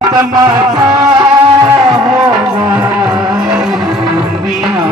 तमाशा होगा दुनिया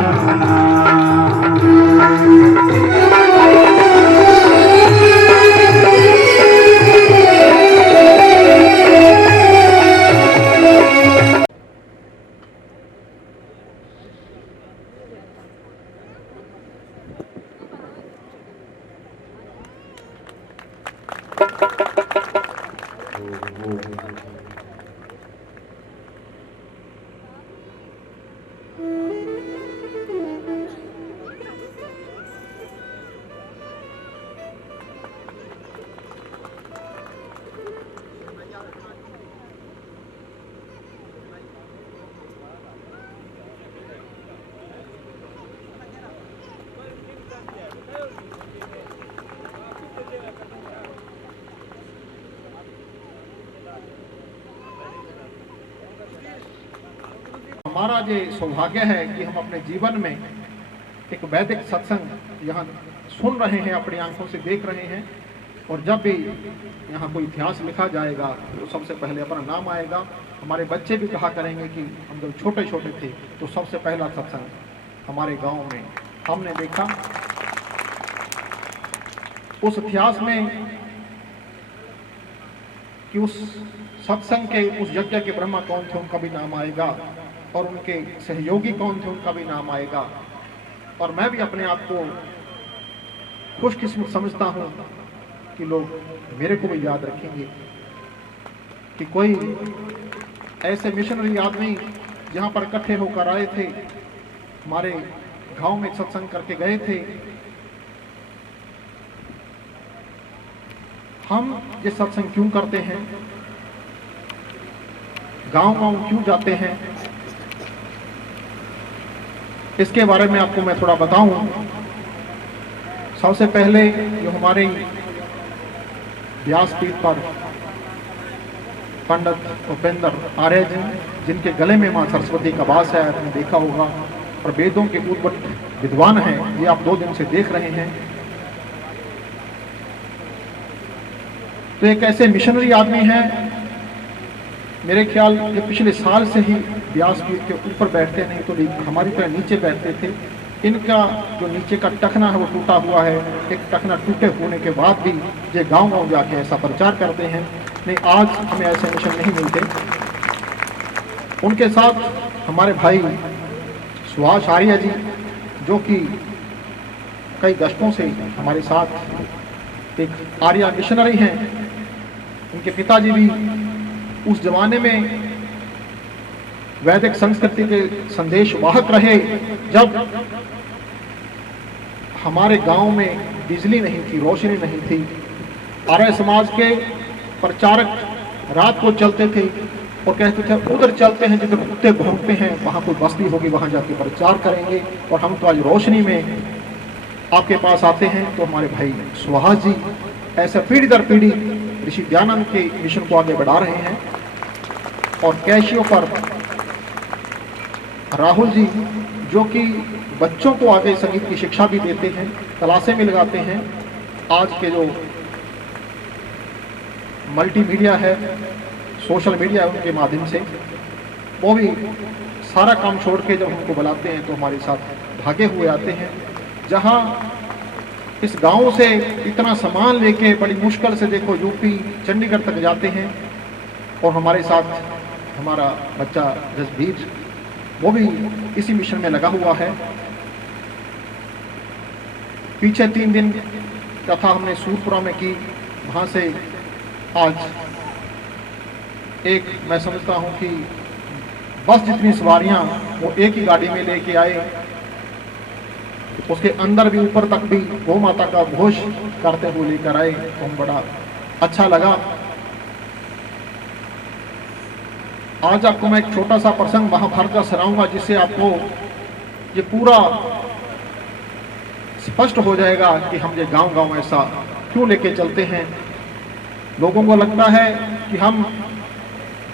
हमारा ये सौभाग्य है कि हम अपने जीवन में एक वैदिक सत्संग यहाँ सुन रहे हैं, अपनी आंखों से देख रहे हैं। और जब भी यहाँ कोई इतिहास लिखा जाएगा तो सबसे पहले अपना नाम आएगा। हमारे बच्चे भी कहा करेंगे कि हम जब छोटे छोटे थे तो सबसे पहला सत्संग हमारे गांव में हमने देखा। उस इतिहास में कि उस सत्संग के, उस यज्ञ के ब्रह्मा कौन थे उनका भी नाम आएगा, और उनके सहयोगी कौन थे उनका भी नाम आएगा। और मैं भी अपने आप को खुशकिस्मत समझता हूँ कि लोग मेरे को भी याद रखेंगे कि कोई ऐसे मिशनरी आदमी जहाँ पर इकट्ठे होकर आए थे, हमारे गांव में सत्संग करके गए थे। हम ये सत्संग क्यों करते हैं, गांव-गांव क्यों जाते हैं, इसके बारे में आपको मैं थोड़ा बताऊं। सबसे पहले जो हमारे व्यासपीठ पर पंडित उपेंद्र आर्य जी, जिनके गले में मां सरस्वती का वास है, आपने देखा होगा, और वेदों के उद्भट विद्वान हैं, ये आप 2 दिन से देख रहे हैं। तो एक ऐसे मिशनरी आदमी हैं, मेरे ख्याल ये पिछले साल से ही व्यासपीठ के ऊपर बैठते, नहीं तो हमारी तरह नीचे बैठते थे। इनका जो नीचे का टखना है वो टूटा हुआ है। एक टखना टूटे होने के बाद भी ये गांव-गांव जाके ऐसा प्रचार करते हैं। नहीं, आज हमें ऐसे मिशन नहीं मिलते। उनके साथ हमारे भाई सुभाष आर्य जी, जो कि कई दशकों से हमारे साथ एक आर्य मिशनरी हैं। उनके पिताजी भी उस जमाने में वैदिक संस्कृति के संदेश वाहक रहे, जब हमारे गांव में बिजली नहीं थी, रोशनी नहीं थी। आर्य समाज के प्रचारक रात को चलते थे और कहते थे उधर चलते हैं जिधर कुत्ते भौंकते हैं, वहां कोई बस्ती होगी, वहां जाके प्रचार करेंगे, और हम तो आज रोशनी में आपके पास आते हैं। तो हमारे भाई सुभाष जी ऐसे पीढ़ी दर पीढ़ी ऋषि दयानंद के मिशन को आगे बढ़ा रहे हैं। और कैशियों पर राहुल जी, जो कि बच्चों को आगे संगीत की शिक्षा भी देते हैं, क्लासें भी लगाते हैं। आज के जो मल्टीमीडिया है, सोशल मीडिया है, उनके माध्यम से वो भी सारा काम छोड़ के जब हमको बुलाते हैं तो हमारे साथ भागे हुए आते हैं। जहां इस गांव से इतना सामान लेके बड़ी मुश्किल से देखो यूपी चंडीगढ़ तक जाते हैं, और हमारे साथ हमारा बच्चा जसबीर, वो भी इसी मिशन में लगा हुआ है। पीछे 3 दिन कथा हमने सूरपुरा में की, वहाँ से आज एक, मैं समझता हूँ कि बस जितनी सवारियाँ वो एक ही गाड़ी में लेके आए, उसके अंदर भी ऊपर तक भी गौ माता का घोष करते हुए लेकर आए, तो हम बड़ा अच्छा लगा। आज आपको मैं एक छोटा सा प्रसंग महाभारत का सुनाऊंगा, जिससे आपको ये पूरा स्पष्ट हो जाएगा कि हम ये गांव-गांव ऐसा क्यों लेके चलते हैं। लोगों को लगता है कि हम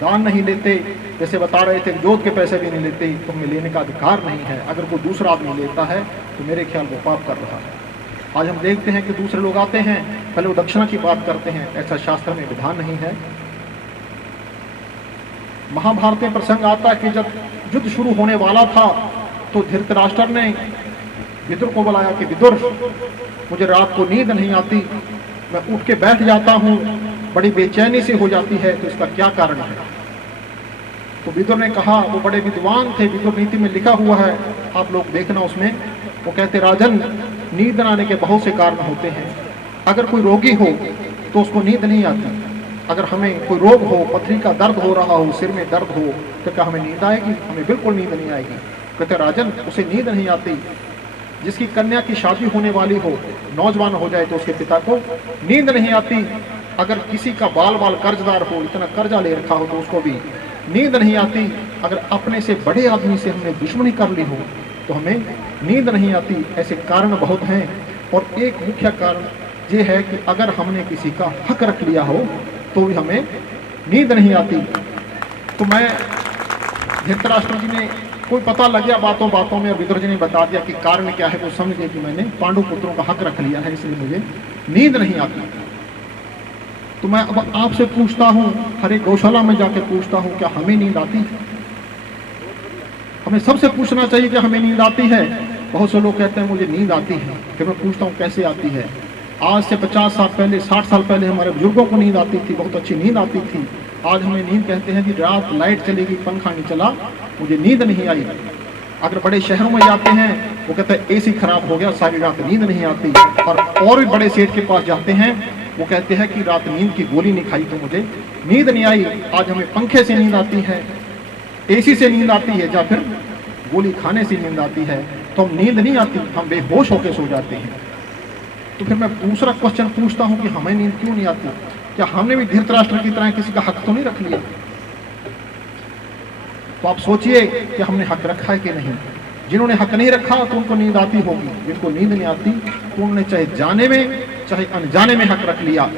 दान नहीं लेते, जैसे बता रहे थे जोत के पैसे भी नहीं लेते, तो हमें लेने का अधिकार नहीं है। अगर कोई दूसरा आदमी लेता है तो मेरे ख्याल वो पाप कर रहा है। आज हम देखते हैं कि दूसरे लोग आते हैं, पहले वो दक्षिणा की बात करते हैं, ऐसा शास्त्र में विधान नहीं है। महाभारत में प्रसंग आता है कि जब युद्ध शुरू होने वाला था तो धृतराष्ट्र ने विदुर को बुलाया कि विदुर, मुझे रात को नींद नहीं आती, मैं उठ के बैठ जाता हूँ, बड़ी बेचैनी से हो जाती है, तो इसका क्या कारण है? तो विदुर ने कहा, वो बड़े विद्वान थे, विदुर नीति में लिखा हुआ है, आप लोग देखना उसमें, वो कहते राजन, नींद न आने के बहुत से कारण होते हैं। अगर कोई रोगी हो तो उसको नींद नहीं आती, अगर हमें कोई रोग हो, पथरी का दर्द हो रहा हो, सिर में दर्द हो, तो क्या हमें नींद आएगी? हमें बिल्कुल नींद नहीं आएगी। कहते राजन, उसे नींद नहीं आती। जिसकी कन्या की शादी होने वाली हो, नौजवान हो जाए तो उसके पिता को नींद नहीं आती। अगर किसी का बाल बाल कर्जदार हो, इतना कर्जा ले रखा हो, तो उसको भी नींद नहीं आती। अगर अपने से बड़े आदमी से हमने दुश्मनी कर ली हो तो हमें नींद नहीं आती। ऐसे कारण बहुत हैं, और एक मुख्य कारण ये है कि अगर हमने किसी का हक रख लिया हो तो भी हमें नींद नहीं आती। तो मैं धृतराष्ट्र जी ने कोई पता लग गया बातों बातों में, और विदुर जी ने बता दिया कि कारण क्या है, वो समझ गए कि मैंने पांडु पुत्रों का हक रख लिया है, इसलिए मुझे नींद नहीं आती। तो मैं अब आपसे पूछता हूँ, हर एक गौशाला में जाके पूछता हूँ, क्या हमें नींद आती है? हमें सबसे पूछना चाहिए कि हमें नींद आती है। बहुत से लोग कहते हैं मुझे नींद आती है, फिर मैं पूछता हूँ कैसे आती है? आज से 50 साल पहले, 60 साल पहले हमारे बुजुर्गों को नींद आती थी, बहुत अच्छी नींद आती थी। आज हमें नींद कहते हैं कि रात लाइट चलेगी, पंखा नहीं चला, मुझे नींद नहीं आई। अगर बड़े शहरों में जाते हैं, वो कहते हैं एसी खराब हो गया, सारी रात नींद नहीं आती। और भी बड़े सेठ के पास जाते हैं, वो कहते हैं कि रात नींद की गोली नहीं खाई तो मुझे नींद नहीं आई। आज हमें पंखे से नींद आती है, एसी से नींद आती है, या फिर गोली खाने से नींद आती है। तो हम नींद नहीं आती, हम बेहोश होकर सो जाते हैं। तो फिर मैं दूसरा क्वेश्चन पूछता हूं कि हमें नींद क्यों नहीं आती? क्या हमने भी धृतराष्ट्र की तरह किसी का हक तो नहीं रख लिया? तो आप सोचिए कि हमने हक रखा है कि नहीं। जिन्होंने हक नहीं रखा तो उनको नींद आती होगी, जिनको नींद नहीं आती तो उन्होंने चाहे जाने में चाहे अनजाने में हक रख लिया।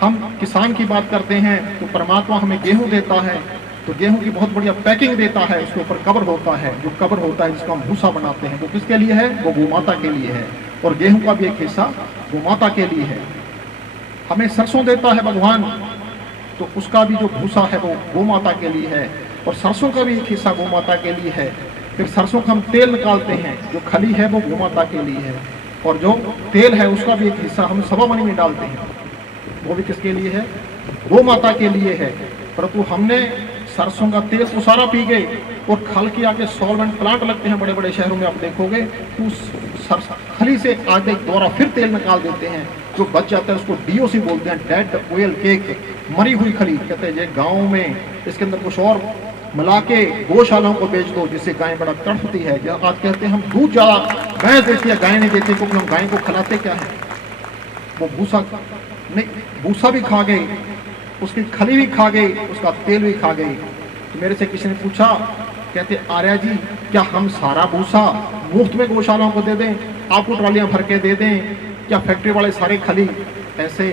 हम किसान की बात करते हैं तो परमात्मा हमें गेहूं देता है, तो गेहूं की बहुत बढ़िया पैकिंग देता है, उसके ऊपर कवर होता है, जो कवर होता है जिसको हम भूसा बनाते हैं, वो किसके लिए है? वो गोमाता के लिए है। और गेहूं का भी एक हिस्सा गोमाता के लिए है। हमें सरसों देता है भगवान, तो उसका भी जो भूसा है वो गोमाता के लिए है, और सरसों का भी एक हिस्सा गोमाता के लिए है। फिर सरसों का हम तेल निकालते हैं, जो खली है वो गोमाता के लिए है, और जो तेल है उसका भी एक हिस्सा हम सभामणि में डालते हैं, वो भी किसके लिए है? गोमाता के लिए है। परंतु हमने सरसों का तेल तो सारा पी गए, और खल के आगे सॉल्वेंट प्लांट लगते हैं बड़े बड़े शहरों में, आप देखोगे तो उस खली से आगे दोबारा फिर तेल निकाल देते हैं, जो बच जाता है उसको डीओसी बोलते हैं, डेड ऑयल केक, मरी हुई खली कहते हैं। ये गाँव में इसके अंदर कुछ और मिला के गौशालाओं को बेच दो, जिससे गाय बड़ा तड़पती है। आज कहते हैं हम दूध ज़्यादा भैंस देती है, गाय नहीं देती, क्योंकि हम गाय को खिलाते क्या है? वो भूसा नहीं, भूसा भी खा गए, उसकी खली भी खा गई, उसका तेल भी खा गई। तो मेरे से किसी ने पूछा, कहते आर्या जी, क्या हम सारा भूसा मुफ्त में गौशालाओं को दे दें, आपको ट्रालियां भर के दे दें, क्या फैक्ट्री वाले सारे खली ऐसे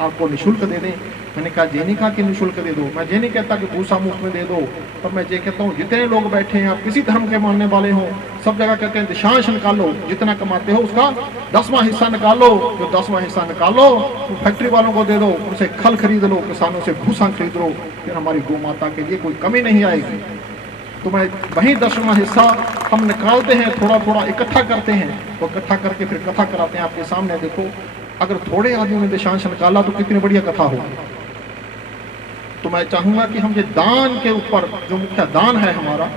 आपको निःशुल्क दे दें? मैंने कहा ये नहीं कहा कि निःशुल्क दे दो, मैं ये नहीं कहता कि भूसा मुफ्त में दे दो, पर मैं ये कहता हूँ जितने लोग बैठे हैं, आप किसी धर्म के मानने वाले हो, सब जगह कहते हैं दिशांश निकालो, जितना कमाते हो उसका 10वां हिस्सा निकालो, जो 10वां हिस्सा निकालो तो फैक्ट्री वालों को दे दो, उनसे खल खरीद लो, किसानों से भूसा खरीद लो, फिर हमारी गौ माता के लिए कोई कमी नहीं आएगी। तो मैं वही 10वां हिस्सा हम निकालते हैं, थोड़ा थोड़ा इकट्ठा करते हैं, और इकट्ठा करके फिर कथा कराते हैं आपके सामने। देखो, अगर थोड़े आदमियों ने दिशांश निकाला तो कितनी बढ़िया कथा होगी। तो मैं चाहूंगा कि हम ये दान के ऊपर, जो मुख्य दान है हमारा,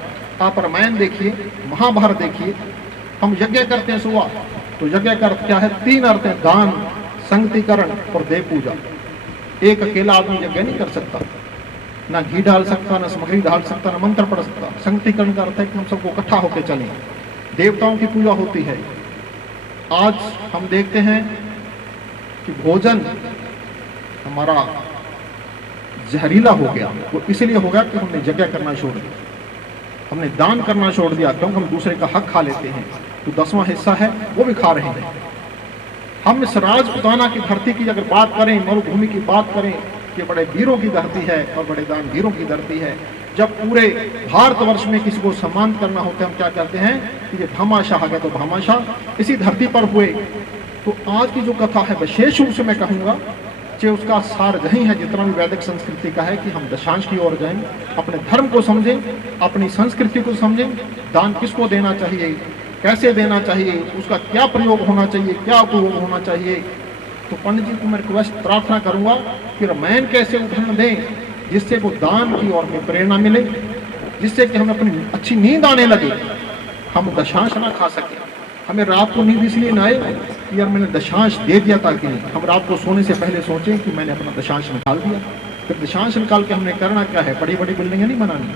आप रामायण देखिए, महाभारत देखिए, हम यज्ञ करते हैं सुबह, तो यज्ञ का अर्थ क्या है? 3 अर्थ है, दान, संगतिकरण और देव पूजा। एक अकेला आदमी यज्ञ नहीं कर सकता, ना घी डाल सकता, ना सामग्री डाल सकता, ना मंत्र पढ़ सकता। संगतिकरण का अर्थ है कि हम सबको इकट्ठा होकर चलें, देवताओं की पूजा होती है। आज हम देखते हैं कि भोजन हमारा जहरीला हो गया, वो इसलिए हो गया कि हमने यज्ञ करना छोड़ दिया, हमने दान करना छोड़ दिया, क्योंकि हम दूसरे का हक खा लेते हैं। तो 10वां हिस्सा है वो भी खा रहे हैं। हम इस राजपुताना की धरती की अगर बात करें, मरुभूमि की बात करें, कि बड़े वीरों की धरती है और बड़े दानवीरों की धरती है, जब पूरे भारतवर्ष में किसी को सम्मान करना होता है, हम क्या कहते हैं कि ये भामाशाह आ गया, तो भामाशाह इसी धरती पर हुए। तो आज की जो कथा है विशेष रूप से मैं कहूँगा कि उसका सार यही है, जितना भी वैदिक संस्कृति का है, कि हम दशांश की ओर जाएं, अपने धर्म को समझें, अपनी संस्कृति को समझें, दान किसको देना चाहिए, कैसे देना चाहिए, उसका क्या प्रयोग होना चाहिए, क्या उपयोग होना चाहिए। तो पंडित जी को मैं रिक्वेस्ट प्रार्थना करूंगा कि रामायण कैसे उदाहरण दें जिससे वो दान की ओर में प्रेरणा मिले, जिससे कि हमें अपनी अच्छी नींद आने लगे, हम दशांश ना खा सके। हमें रात को नींद इसलिए ना आए कि यार मैंने दशांश दे दिया, ताकि हम रात को सोने से पहले सोचें कि मैंने अपना दशांश निकाल दिया। फिर दशांश निकाल के हमने करना क्या है, बड़ी बड़ी बिल्डिंगें नहीं बनानी।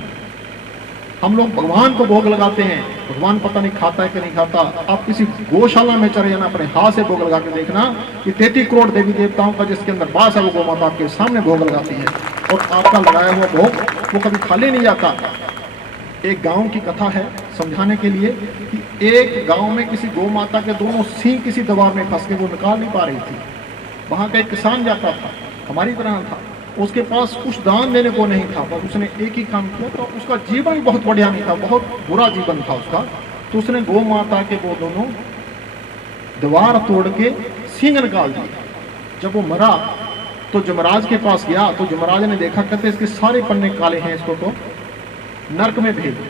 हम लोग भगवान को भोग लगाते हैं, भगवान पता नहीं खाता है कि नहीं खाता। आप किसी गौशाला में चले जाना, अपने हाथ से भोग लगा के देखना कि 33 करोड़ देवी देवताओं का जिसके अंदर वास है, वो गौ माता आपके सामने भोग लगाती है, और आपका लगाया हुआ भोग वो कभी खाली नहीं जाता। एक गांव की कथा है समझाने के लिए कि एक गांव में किसी गौ माता के दोनों सींग किसी दीवार में फंस के वो निकाल नहीं पा रही थी। वहां का एक किसान जाता था, हमारी तरह था, उसके पास कुछ दान देने को नहीं था, बस उसने एक ही काम किया। तो उसका जीवन बहुत बढ़िया नहीं था, बहुत बुरा जीवन था उसका। तो उसने गौ माता के वो दोनों दीवार तोड़ के सींग निकाल दिए। जब वो मरा तो जमराज के पास गया, तो जमराज ने देखा, कहते इसके सारे पन्ने काले हैं, इसको तो नर्क में भेज दो।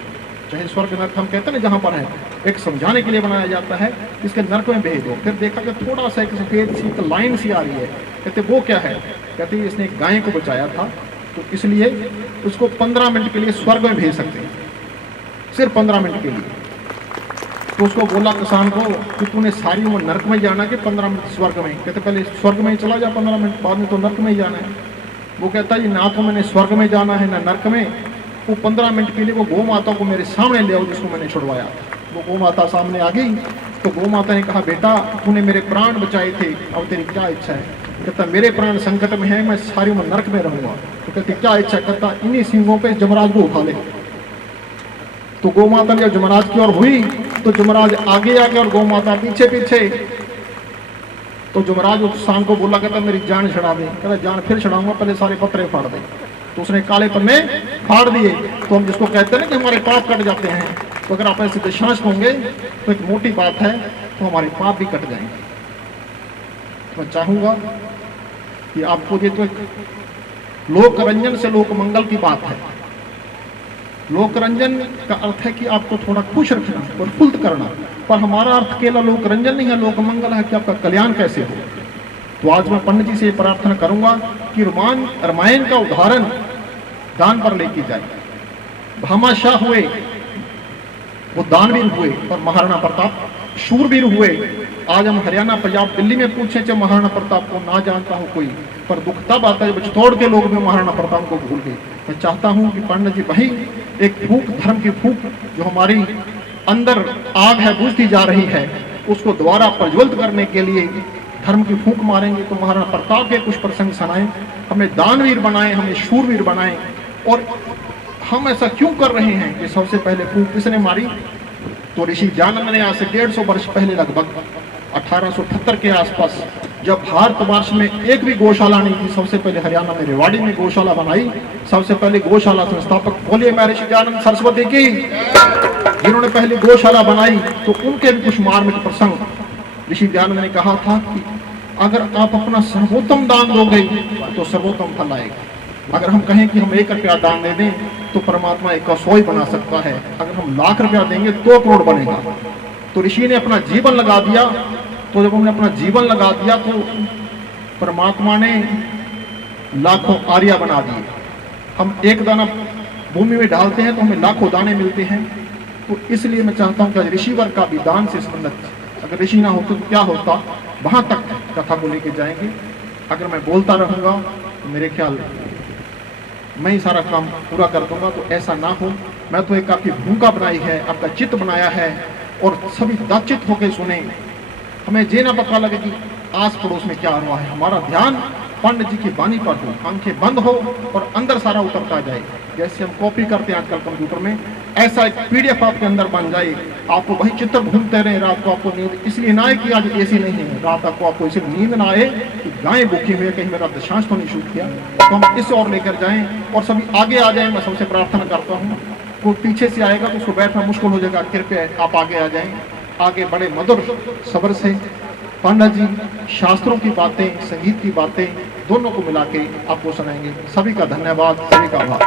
चाहे स्वर्ग नर्क हम कहते हैं ना, जहां पर है, एक समझाने के लिए बनाया जाता है, इसके नर्क में भेज दो। फिर देखा कि थोड़ा सा एक सफेद सी एक लाइन सी आ रही है, कहते वो क्या है, कहते इसने एक गाय को बचाया था, तो इसलिए उसको 15 मिनट के लिए स्वर्ग में भेज सकते हैं, सिर्फ 15 मिनट के लिए। तो उसको बोला किसान को कि तूने सारी उम्र नर्क में जाना कि 15 मिनट स्वर्ग में। कहते पहले स्वर्ग में ही चला जा 15 मिनट, बाद में तो नर्क में ही जाना है। वो कहता है ना तो मैंने स्वर्ग में जाना है ना नर्क में, वो 15 मिनट के लिए वो गौ माता को मेरे सामने ले आओ जिसको मैंने छुड़वाया। वो गौ माता सामने आ गई, तो गौ माता ने कहा बेटा तूने मेरे प्राण बचाए थे, अब तेरी क्या इच्छा है। कहता मेरे प्राण संकट में है, मैं सारी उम्र नर्क में रहूंगा। तो कहती क्या इच्छा, कहता इन्हीं सिंगों पे जमराज को उठा ले। तो गौ माता जब जमराज की ओर हुई तो जमराज आगे आगे और गौ माता पीछे पीछे। तो जमराज उस किसान को बोला, कहता मेरी जान छड़ा दे। कहता जान फिर छड़ाऊंगा, पहले सारे पत्रे फाड़ दे। तो उसने काले पन्ने फाड़ दिए। तो हम जिसको कहते हैं ना कि हमारे पाप कट जाते हैं, तो अगर आप ऐसे दशांश होंगे तो एक मोटी बात है, तो हमारे पाप भी कट जाएंगे। मैं चाहूंगा कि आपको ये तो एक लोक रंजन से लोक मंगल की बात है। लोक रंजन का अर्थ है कि आपको थोड़ा खुश रखना, प्रफुल्ल करना, पर हमारा अर्थ केवल लोक रंजन नहीं है, लोक मंगल है कि आपका कल्याण कैसे हो। तो आज मैं पंडित जी से प्रार्थना करूंगा कि रामायण का उदाहरण दान पर लेके जाए। भामाशाह हुए, वो दानवीर हुए, पर महाराणा प्रताप शूरवीर हुए। आज हम हरियाणा, पंजाब, दिल्ली में पूछे चाहे महाराणा प्रताप को ना जानता हो कोई, पर दुख तब आता है जब चित्तौड़ के लोग भी महाराणा प्रताप को भूल गए। मैं चाहता हूं कि पंडित जी वही एक फूंक, धर्म की फूंक जो हमारी अंदर आग है बुझती जा रही है, उसको दोबारा प्रज्वलित करने के लिए धर्म की फूंक मारेंगे। तो महाराणा प्रताप के कुछ प्रसंग सुनाएं, हमें दानवीर बनाएं, हमें शूरवीर बनाएं। और हम ऐसा क्यों कर रहे हैं कि सबसे पहले फूंक किसने मारी, तो ऋषि ज्ञानंद ने आज से 150 वर्ष पहले, लगभग 1878 के आसपास, जब भारतवर्ष में एक भी गौशाला नहीं थी, सबसे पहले हरियाणा में रेवाड़ी में गौशाला बनाई। सबसे पहले गौशाला संस्थापक बोलिए मैं ऋषि ज्ञानंद सरस्वती की, जिन्होंने पहली गौशाला बनाई। तो उनके भी कुछ मार्मिक प्रसंग ऋषि ज्ञानंद ने कहा था कि अगर आप अपना सर्वोत्तम दान दोगे तो सर्वोत्तम फल आएगा। अगर हम कहें कि हम 1 रुपया दान दे दें तो परमात्मा 100 ही बना सकता है। अगर हम लाख रुपया देंगे तो करोड़ बनेगा। तो ऋषि ने अपना जीवन लगा दिया। तो जब उन्होंने अपना जीवन लगा दिया तो परमात्मा ने लाखों आर्या बना दिए। हम एक दाना भूमि में डालते हैं तो हमें लाखों दाने मिलते हैं। तो इसलिए मैं चाहता हूं कि ऋषि वर्ग का भी दान से संबंधित, अगर ऋषि ना होते तो क्या होता, वहां तक कथा को लेके जाएंगे। अगर मैं बोलता रहूंगा तो मेरे ख्याल मैं ही सारा काम पूरा कर दूंगा, तो ऐसा ना हो। मैं तो एक आपकी भूमिका बनाई है, आपका चित्त बनाया है, और सभी दाचित होकर सुने। हमें ये ना पता लगे कि आस पड़ोस में क्या हुआ है। हमारा ध्यान पंडित जी की वाणी पर हो, आंखें बंद हो और अंदर सारा उतरता जाए। जैसे हम कॉपी करते हैं आजकल कंप्यूटर में, ऐसा एक PDF आपके अंदर बन जाए, आपको वही चित्र घूमते रहे, रात को आपको नींद इसलिए ना आए कि आज AC नहीं है, रात को आपको इसलिए नींद ना आए कि गायें भूखी हुई है, कहीं मेरा दशांश तो नहीं छूट गया। तो हम इस और लेकर जाएं और सभी आगे आ जाएं। मैं सबसे प्रार्थना करता हूँ, कोई पीछे से आएगा तो उसको बैठना मुश्किल हो जाएगा, कृपया आप आगे आ जाएं। आगे बड़े मधुर सब्र से पंडित जी शास्त्रों की बातें, संगीत की बातें दोनों को मिला के आपको सुनाएंगे। सभी का धन्यवाद, सभी का आभार।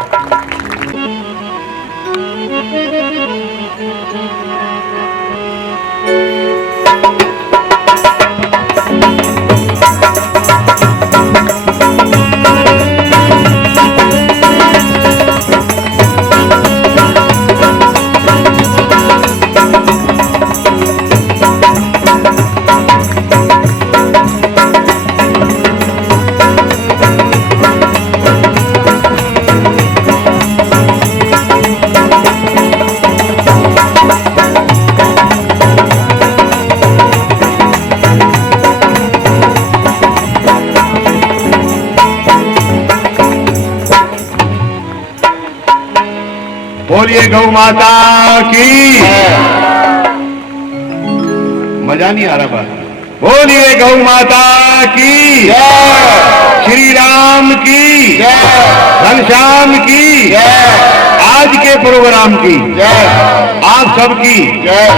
बोलिए गौ माता की। मजा नहीं आ रहा बात। बोलिए गौ माता की, श्री राम की, घनश्याम की, आज के प्रोग्राम की, आप सबकी जय।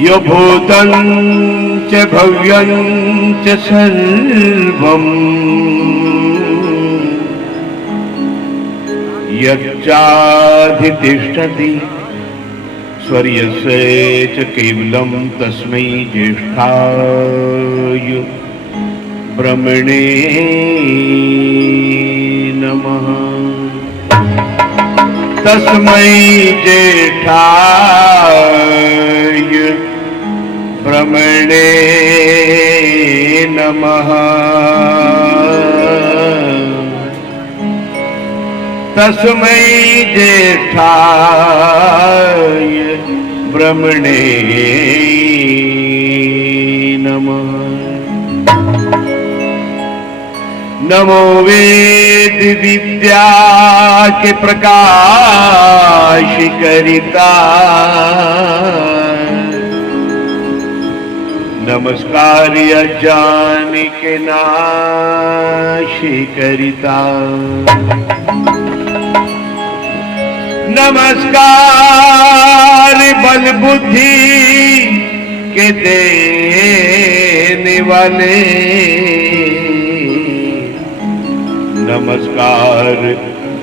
यो भूतं च भव्यं च सर्वं यच्चाधितिष्ठति स्वर्यस्य च केवलं तस्मै ज्येष्ठाय ब्रह्मणे नमः। तस्मै ज्येष्ठाय ब्रह्मणे नमः। तस्मै ज्येष्ठाय ब्रह्मणे नमः। नमो वेद विद्या के प्रकाश करिता, नमस्कार अज्ञान के नाश करिता, नमस्कार बल बुद्धि के देने वाले, नमस्कार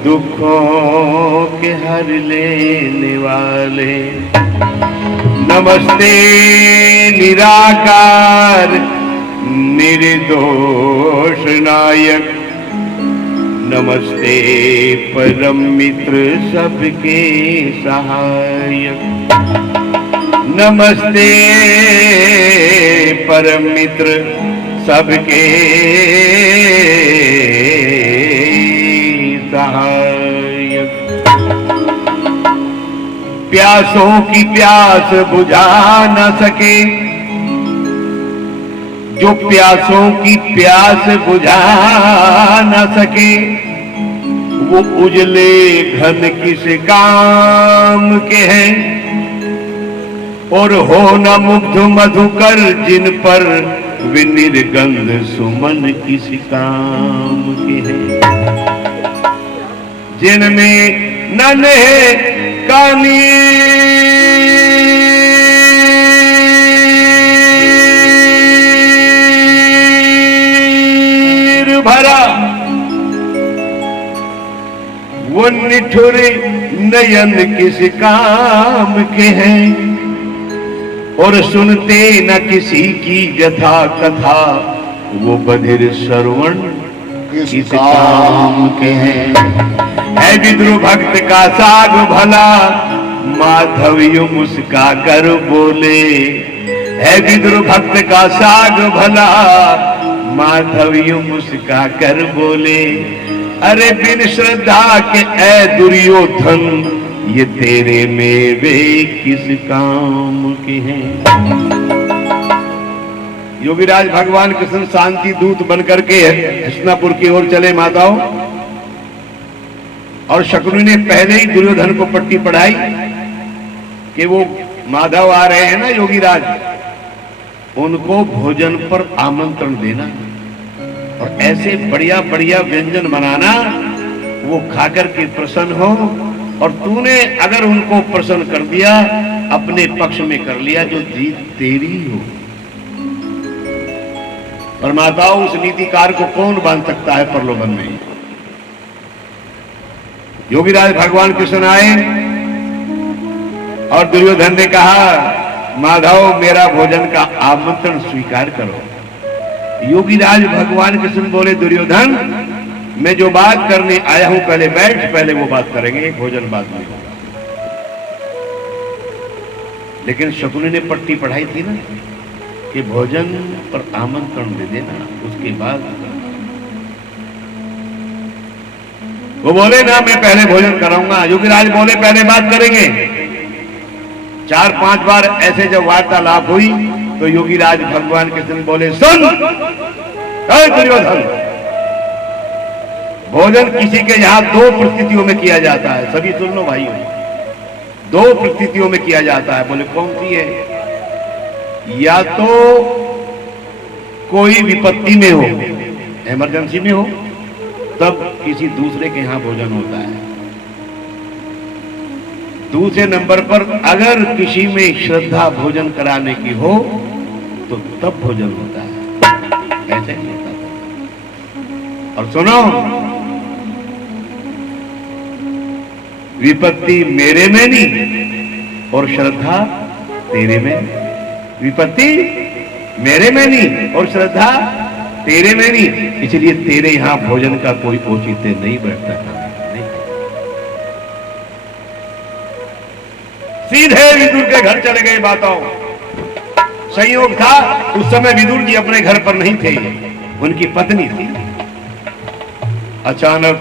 दुखों के हर लेने वाले, नमस्ते निराकार निर्दोष नायक, नमस्ते परम मित्र सबके सहायक, नमस्ते परम मित्र सबके सहायक। प्यासों की प्यास बुझा न सके, जो प्यासों की प्यास बुझा न सके, वो उजले घन किस काम के हैं, और हो न मुग्ध मधुकर जिन पर वे निर्गंध सुमन किस काम के हैं, जिनमें नन्हे कनीर भरा वो निठुर नयन किस काम के हैं, और सुनते न किसी की व्यथा कथा, वो बधिर श्रवण किस काम के हैं। है विद्रोह भक्त का साग भला, माधव यूं मुस्का कर बोले। है विद्रोह भक्त का साग भला, माधव यूं मुस्का कर बोले। अरे बिन श्रद्धा के ऐ दुर्योधन, ये तेरे मेवे किस काम के हैं। योगीराज भगवान कृष्ण शांति दूत बनकर के हस्तिनापुर की ओर चले माताओं, और शकुनी ने पहले ही दुर्योधन को पट्टी पढ़ाई कि वो माधव आ रहे हैं ना योगीराज, उनको भोजन पर आमंत्रण देना और ऐसे बढ़िया बढ़िया व्यंजन बनाना, वो खाकर के प्रसन्न हो। और तूने अगर उनको प्रसन्न कर दिया, अपने पक्ष में कर लिया, जो जीत तेरी हो। और माताओं, उस नीतिकार को कौन बांध सकता है प्रलोभन में। योगीराज भगवान कृष्ण आए और दुर्योधन ने कहा, माधव मेरा भोजन का आमंत्रण स्वीकार करो। योगीराज भगवान कृष्ण बोले, दुर्योधन मैं जो बात करने आया हूं पहले बैठ, पहले वो बात करेंगे, भोजन बाद में होगा। लेकिन शकुनी ने पट्टी पढ़ाई थी ना कि भोजन पर आमंत्रण दे देना, उसके बाद वो बोले ना मैं पहले भोजन कराऊंगा। योगीराज बोले पहले बात करेंगे। 4-5 बार ऐसे जब वार्तालाप हुई तो योगीराज भगवान कृष्ण बोले, सुन दुर्योधन, भोजन किसी के यहां 2 परिस्थितियों में किया जाता है। सभी सुन लो भाइयों, 2 परिस्थितियों में किया जाता है। बोले कौन सी है? या तो कोई विपत्ति में हो, इमरजेंसी में हो, तब किसी दूसरे के यहां भोजन होता है। दूसरे नंबर पर अगर किसी में श्रद्धा भोजन कराने की हो तो तब भोजन होता है, ऐसे नहीं होता था। और सुनो, विपत्ति मेरे में नहीं और श्रद्धा तेरे में। विपत्ति मेरे में नहीं और श्रद्धा तेरे में नहीं, इसलिए तेरे यहां भोजन का कोई औचित्य नहीं बैठता था। सीधे विदुर के घर चले गए। बातों संयोग था, उस समय विदुर जी अपने घर पर नहीं थे, उनकी पत्नी थी। अचानक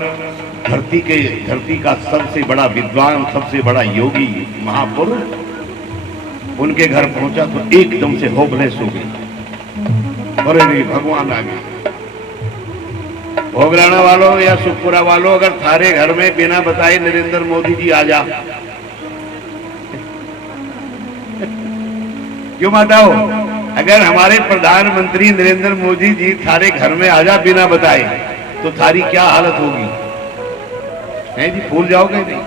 धरती का सबसे बड़ा विद्वान, सबसे बड़ा योगी महापुरुष उनके घर पहुंचा तो एकदम से होपलेस हो गए। अरे नहीं, भगवान आ गए। भोगराना वालों या सुखपुरा वालों, अगर थारे घर में बिना बताए नरेंद्र मोदी जी आ जा, क्यों माताओ, अगर हमारे प्रधानमंत्री नरेंद्र मोदी जी थारे घर में आ जा बिना बताए, तो थारी क्या हालत होगी? नहीं जी, भूल जाओगे नहीं,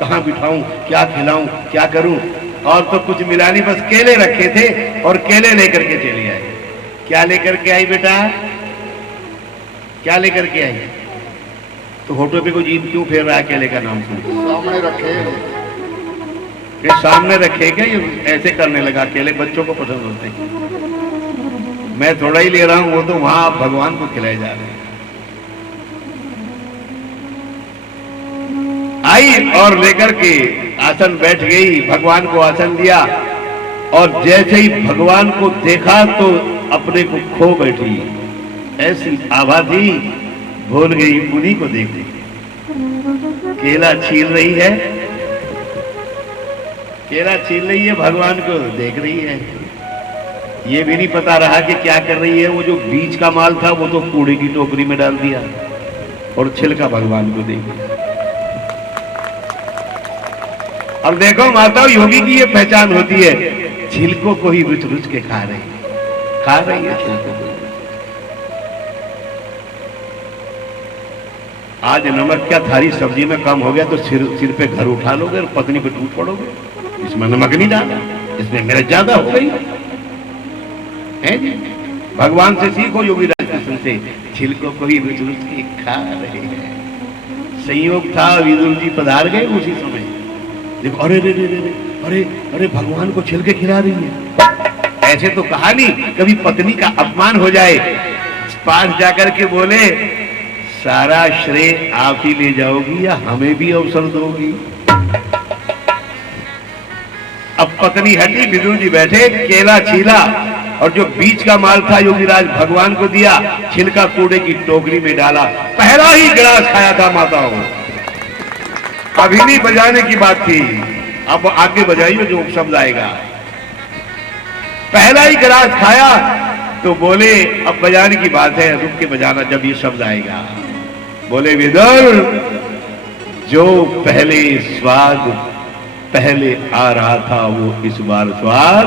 कहां बिठाऊं, क्या खिलाऊं, क्या करूं। और तो कुछ मिला नहीं, बस केले रखे थे और केले लेकर के चली आई। क्या लेकर के आई बेटा? क्या लेकर के आई? तो होठों पे को जीभ क्यों फेर रहा है? केले का नाम सुन। सामने रखे, ये सामने रखे क्या? ये ऐसे करने लगा। केले बच्चों को पसंद होते हैं, मैं थोड़ा ही ले रहा हूं, वो तो वहां आप भगवान को खिलाए जा रहे हैं। आई और लेकर के आसन बैठ गई, भगवान को आसन दिया, और जैसे ही भगवान को देखा तो अपने को खो बैठी। ऐसी आभा थी, भूल गई उन्हीं को देख रही। केला छील रही है, केला छील रही है, भगवान को देख रही है। ये भी नहीं पता रहा कि क्या कर रही है। वो जो बीच का माल था वो तो कूड़े की टोकरी में डाल दिया और छिलका भगवान को दे दिया। अब देखो माता, योगी की ये पहचान होती है, छिलकों को ही रुच रुच के खा रही है छिलकों को। आज नमक क्या थारी सब्जी में कम हो गया तो सिर पे घर उठा लोगे और पत्नी पे टूट पड़ोगे। इसमें नमक नहीं डाला, इसमें मेहनत ज्यादा हो गई है जी। भगवान से सीखो, योगी राज कृष्ण से, छिलकों को ही रुच रुच के खा रहे हैं। संयोग था विदुर जी पधार गए उसी समय। देखो, अरे रे रे रे रे, अरे अरे भगवान को छिलके खिला रही है। ऐसे तो कहा नहीं, कभी पत्नी का अपमान हो जाए, पास जाकर के बोले सारा श्रेय आप ही ले जाओगी या हमें भी अवसर दोगी। अब पत्नी हटी, विदुर जी बैठे, केला छीला और जो बीच का माल था योगीराज भगवान को दिया, छिलका कूड़े की टोकरी में डाला। पहला ही गिलास खाया था माताओं, अभी नहीं बजाने की बात थी, अब आगे बजाइए जो शब्द आएगा। पहला ही गिलास खाया तो बोले अब बजाने की बात है, रुक के बजाना जब ये शब्द आएगा। बोले विदुर, जो पहले स्वाद पहले आ रहा था वो इस बार स्वाद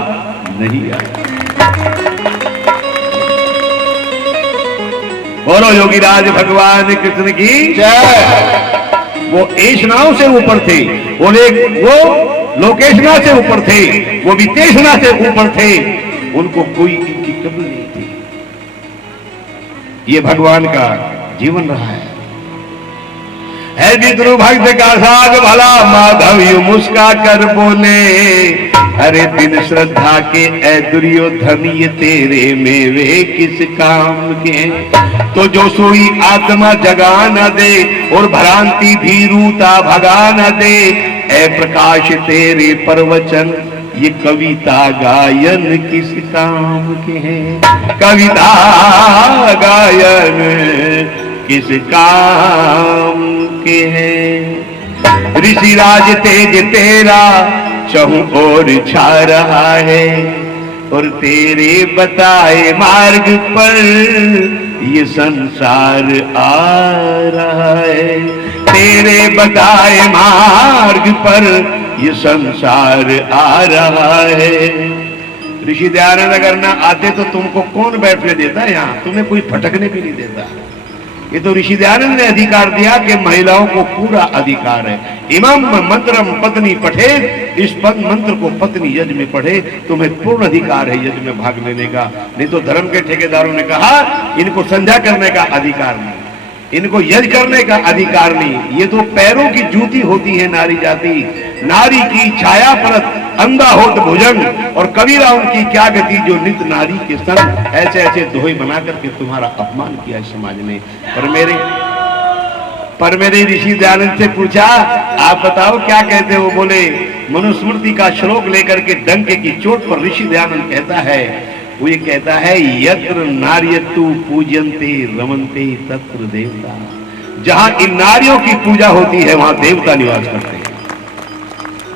नहीं आया। बोलो योगीराज भगवान कृष्ण की जय। वो ऐशनाओं से ऊपर थे, वो लोकेशना से ऊपर थे, वो वितेशना से ऊपर थे, उनको कोई इनकी कब्र नहीं थी। ये भगवान का जीवन रहा है विद्रु भक्त का साग भला माधव यू मुस्का कर बोले, अरे बिन श्रद्धा के ऐ दुर्योधन ये तेरे मेवे किस काम के। तो जो सोई आत्मा जगा न दे और भ्रांति भी रूता भगा न दे, ऐ प्रकाश तेरे प्रवचन ये कविता गायन किस काम के हैं। कविता गायन किस काम के हैं। ऋषिराज तेज तेरा चहु और छा रहा है, और तेरे बताए मार्ग पर ये संसार आ रहा है। तेरे बताए मार्ग पर ये संसार आ रहा है। ऋषि दयानंद अगर ना आते तो तुमको कौन बैठने देता यहाँ, तुम्हें कोई भटकने भी नहीं देता। ये तो ऋषि दयानंद ने अधिकार दिया कि महिलाओं को पूरा अधिकार है। इमम मंत्रम पत्नी पठे, इस मंत्र को पत्नी यज्ञ में पढ़े, तुम्हें पूर्ण अधिकार है यज्ञ में भाग लेने का। नहीं तो धर्म के ठेकेदारों ने कहा इनको संध्या करने का अधिकार नहीं, इनको यज्ञ करने का अधिकार नहीं। ये तो पैरों की जूती होती है नारी जाति, नारी की छाया परत अंधा होत भुजंग, और कबीरा उनकी क्या गति जो नित नारी के संग। ऐसे ऐसे दोहे बना करके तुम्हारा अपमान किया इस समाज ने। पर मेरे ऋषि दयानंद से पूछा, आप बताओ क्या कहते हो। बोले मनुस्मृति का श्लोक लेकर के डंके की चोट पर ऋषि दयानंद कहता है, वो ये कहता है यत्र नार्यतु पूजन्ते रमन्ते तत्र देवता। जहां इन नारियों की पूजा होती है वहां देवता निवास करते हैं,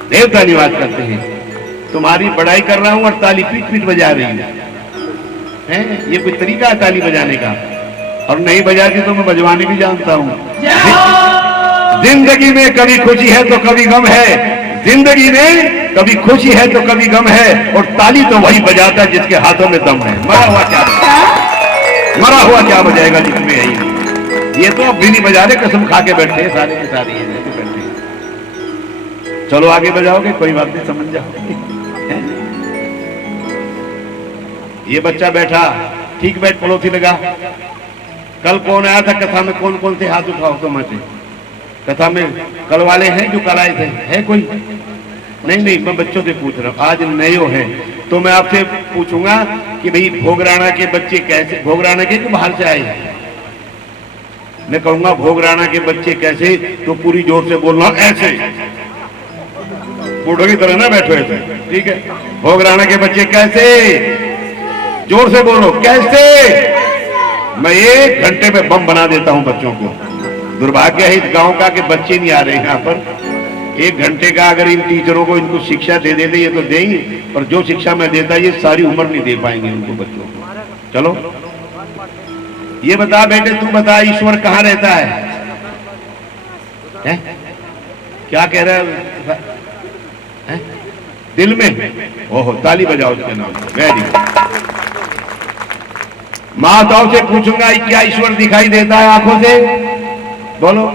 देवता निवास करते हैं। तुम्हारी बड़ाई कर रहा हूं और ताली पीट पीट बजा रही है, ये कोई तरीका है ताली बजाने का। और नहीं बजाती तो मैं बजवानी भी जानता हूं। जिंदगी में कभी खुशी है तो कभी गम है, जिंदगी में कभी खुशी है तो कभी गम है, और ताली तो वही बजाता है जिसके हाथों में दम है। मरा हुआ क्या बजाएगा जिसमें यही। ये तो अब भी नहीं बजा रहे, कसम खा के बैठे हैं सारे के सारे बैठे। चलो आगे बजाओगे, कोई बात नहीं, समझ जाओगे। ये बच्चा बैठा ठीक बैठ पड़ोसी लगा। कल कौन आया था कथा में, कौन कौन से हाथ उठाओ तो मचे। कथा में कल वाले हैं जो कल आए थे, है कोई? नहीं, मैं बच्चों से पूछ रहा हूं। आज नयो है तो मैं आपसे पूछूंगा कि भाई भोगराणा के बच्चे कैसे, भोगराणा के कि बाहर से आए? मैं कहूंगा भोगराणा के बच्चे कैसे, तो पूरी जोर से बोलना ऐसे, बूढ़ों की तरह ना बैठो ऐसे, ठीक है। भोगराणा के बच्चे कैसे, जोर से बोलो कैसे। मैं 1 घंटे में बम बना देता हूं बच्चों को। दुर्भाग्य है इस गांव का कि बच्चे नहीं आ रहे हैं यहाँ पर। 1 घंटे का अगर इन टीचरों को इनको शिक्षा दे देते, ये तो देंगे, पर जो शिक्षा मैं देता ये सारी उम्र नहीं दे पाएंगे उनको बच्चों को। चलो ये बता बेटे, तू बता ईश्वर कहाँ रहता है? क्या कह रहा है? दिल में। ओहो, ताली बजाओ उसके नाम। Very good. माताओं से पूछूंगा क्या ईश्वर दिखाई देता है आंखों से? बोलो।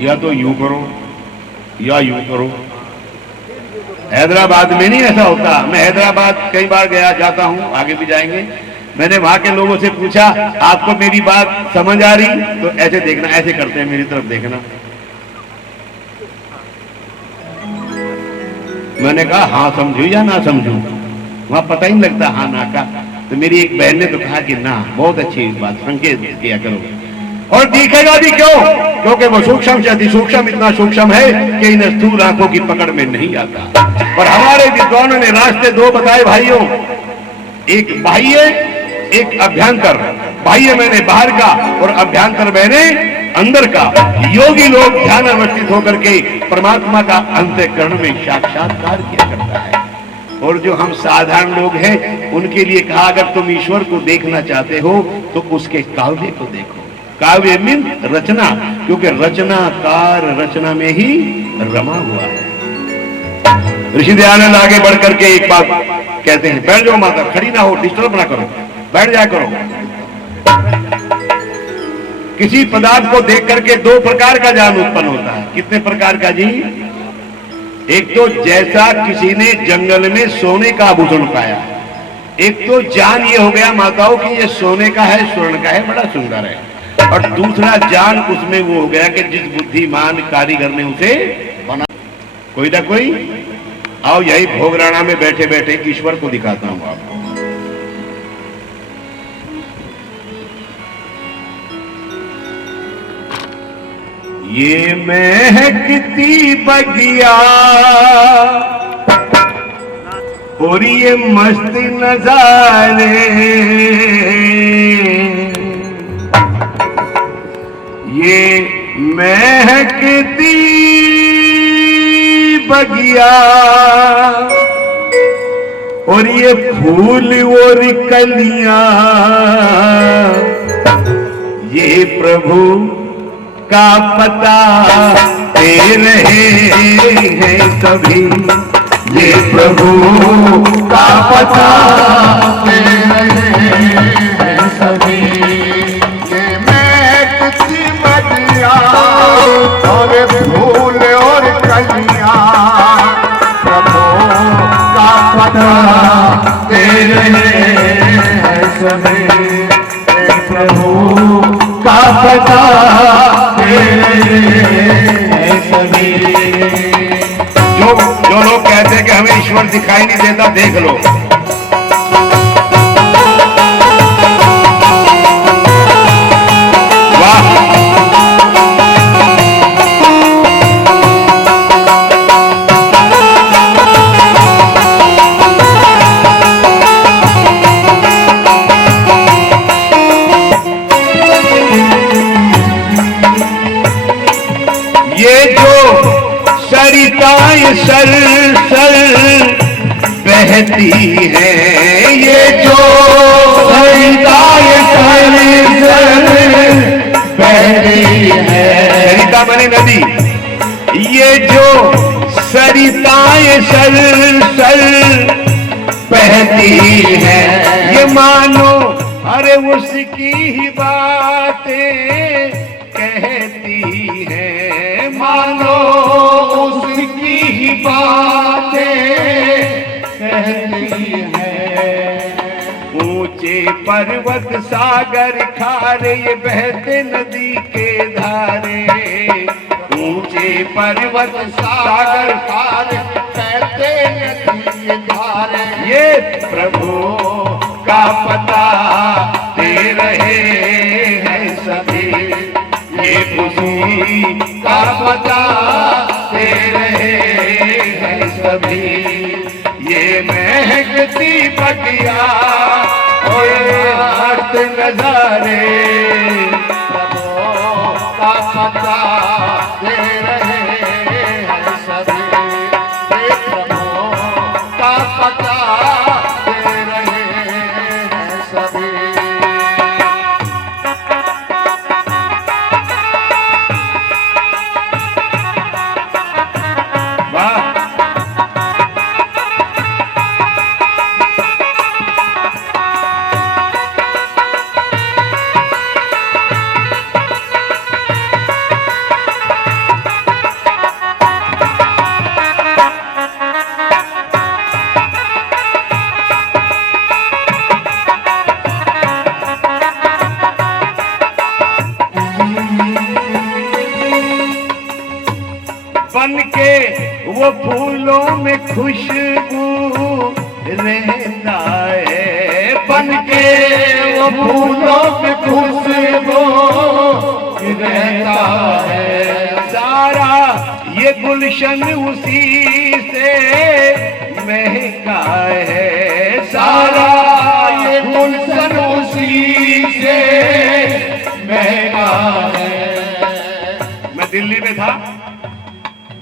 या तो यूं करो या यूं करो। हैदराबाद में नहीं ऐसा होता। मैं हैदराबाद कई बार गया जाता हूं, आगे भी जाएंगे। मैंने वहां के लोगों से पूछा, आपको मेरी बात समझ आ रही? तो ऐसे देखना, ऐसे करते हैं, मेरी तरफ देखना। मैंने कहा हाँ समझू या ना समझू, वहां पता ही नहीं लगता हाँ ना का। तो मेरी एक बहन ने तो कहा कि ना, बहुत अच्छी बात, संकेत किया करो। और दिखेगा भी क्यों? क्योंकि वो सूक्ष्म से अति सूक्ष्म इतना सूक्ष्म है कि इन स्थूल आंखों की पकड़ में नहीं आता। और हमारे विद्वानों ने रास्ते दो बताए भाइयों, एक बाह्य एक अभ्यंतर। बाह्य मैंने बाहर का और अभ्यंतर मैंने अंदर का। योगी लोग ध्यान अवस्थित होकर के परमात्मा का अंतःकरण में साक्षात्कार किया करता है। और जो हम साधारण लोग हैं उनके लिए कहा, अगर तुम ईश्वर को देखना चाहते हो तो उसके काव्य को देखो। काव्य मीन रचना, क्योंकि रचनाकार रचना में ही रमा हुआ है। ऋषि दयानंद आगे बढ़कर के एक बात कहते हैं, बैठ जाओ माता, खड़ी ना हो, डिस्टर्ब ना करो, बैठ जाया करो। किसी पदार्थ को देख करके दो प्रकार का ज्ञान उत्पन्न होता है। कितने प्रकार का जी? एक तो जैसा किसी ने जंगल में सोने का आभूषण पाया, एक तो ज्ञान ये हो गया माताओं कि ये सोने का है, स्वर्ण का है, बड़ा सुंदर है। और दूसरा ज्ञान उसमें वो हो गया कि जिस बुद्धिमान कारीगर ने उसे बना, कोई ना कोई। आओ यही भोगराणा में बैठे बैठे ईश्वर को दिखाता हूं आपको। ये महकती बगिया और ये मस्त नजारे, ये महकती बगिया और ये फूल और कलियां, ये प्रभु का पता दे रहे हैं सभी, ये प्रभु का पता दे रहे हैं सभी। ये महकती बगिया और फूल और कलियां, प्रभु का पता दे रहे हैं सभी, ये प्रभु का पता दे रहे हैं सभी। जो लोग कहते हैं कि हमें ईश्वर दिखाई नहीं देता, देख लो। वाह, ये जो सरिताएं सर सर बहती है, ये जो सरिताएं सर सर बहती है, सरिता माने नदी, ये जो सरिताएं सर सर बहती है, ये मानो अरे उसकी ही बातें कहती है, मानो उसकी ही बातें कहती है। ऊंचे पर्वत सागर खारे ये बहते नदी के धारे, ऊंचे पर्वत सागर खारे बहते नदी के धारे, ये प्रभु का पता दे रहे हैं सभी, ये खुशी का पता दे रहे हैं सभी। ये महकती बगिया और मस्त नजारे, प्रभु का पता दे रहे हैं सभी, ये प्रभु का पता दे रहे हैं सभी। वो फूलों में खुशबू रहता है, बन के वो फूलों में खुशबू रहता है। सारा ये गुलशन उसी से महका है, सारा ये गुलशन उसी से महका है। मैं दिल्ली में था,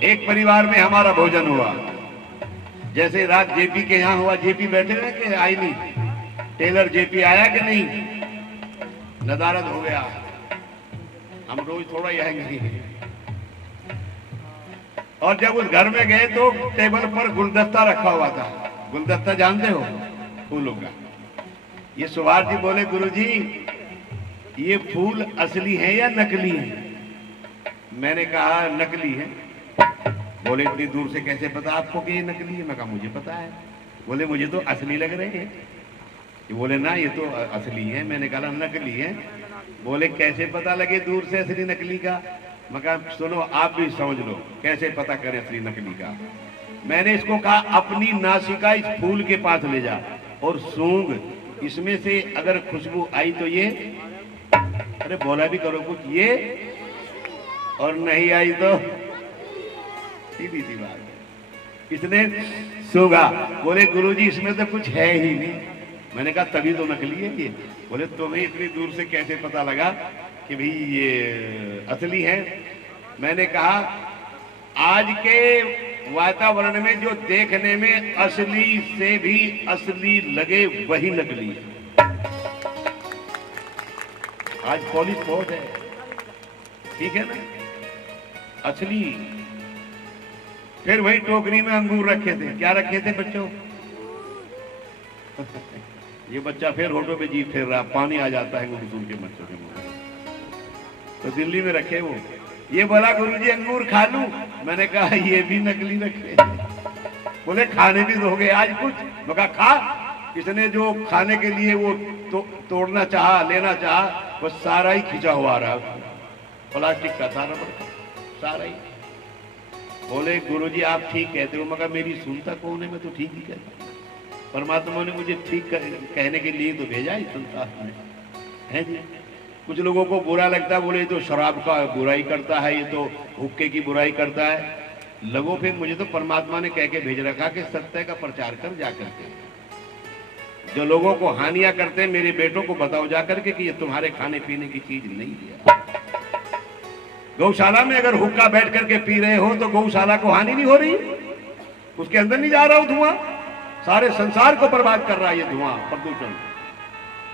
एक परिवार में हमारा भोजन हुआ। जैसे रात जेपी के यहाँ हुआ, जेपी बैठे रहे कि आई नहीं, टेलर जेपी आया कि नहीं, नदारद हो गया। हम रोज थोड़ा ही आएंगे। और जब उस घर में गए तो टेबल पर गुलदस्ता रखा हुआ था। गुलदस्ता जानते हो, फूलों का। ये सुभाष जी बोले, गुरुजी ये फूल असली है या नकली है? मैंने कहा नकली है। बोले इतनी दूर से कैसे पता आपको कि ये नकली है? मैं कहा मुझे पता है। बोले मुझे तो असली लग रहे हैं। ये बोले ना ये तो असली है। मैंने कहा नकली है। बोले कैसे पता लगे दूर से असली नकली का? मैं कहा सुनो आप भी समझ लो, कैसे पता करें असली नकली का। मैंने इसको कहा अपनी नासिका इस फूल के पास ले जा और सूंघ, इसमें से अगर खुशबू आई तो ये, अरे बोला भी करो कुछ, ये, और नहीं आई तो सीधी सी बात। इसने सूंघा, बोले गुरुजी इसमें तो कुछ है ही नहीं। मैंने कहा तभी तो नकली है ये। बोले तुम्हें इतनी दूर से कैसे पता लगा कि भाई ये असली है? मैंने कहा आज के वातावरण में जो देखने में असली से भी असली लगे वही नकली है। आज पॉलिश बहुत है, ठीक है ना, असली। फिर वही टोकरी में अंगूर रखे थे। क्या रखे थे बच्चों? ये बच्चा फिर होठों पे जीभ फेर रहा, पानी आ जाता है अंगूर के बच्चों के मुंह में। तो दिल्ली में रखे वो, ये बोला गुरुजी अंगूर खा लूं? मैंने कहा ये भी नकली रखे। बोले खाने भी दोगे आज कुछ? मैं कहा खा। इसने जो खाने के लिए वो तोड़ना चाहा, लेना चाहा, वो सारा ही खिंचा हुआ रहा, प्लास्टिक का था, रबड़ सारा ही। बोले गुरुजी आप ठीक कहते हो। मगर मेरी सुनता कौन है? मैं तो ठीक ही कहता। परमात्मा ने मुझे ठीक कहने के लिए तो भेजा इस संसार में, है जी। कुछ लोगों को बुरा लगता है, बोले ये तो शराब का बुराई करता है, ये तो हुक्के की बुराई करता है। लगो फिर मुझे तो परमात्मा ने कह के भेज रखा कि सत्य का प्रचार कर जा करके। जो लोगों को हानियां करते हैं मेरे बेटों को बताओ जा करके कि ये तुम्हारे खाने पीने की चीज नहीं है। गौशाला में अगर हुक्का बैठ करके पी रहे हो तो गौशाला को हानि नहीं हो रही? उसके अंदर नहीं जा रहा हो धुआं? सारे संसार को बर्बाद कर रहा है ये धुआं, प्रदूषण।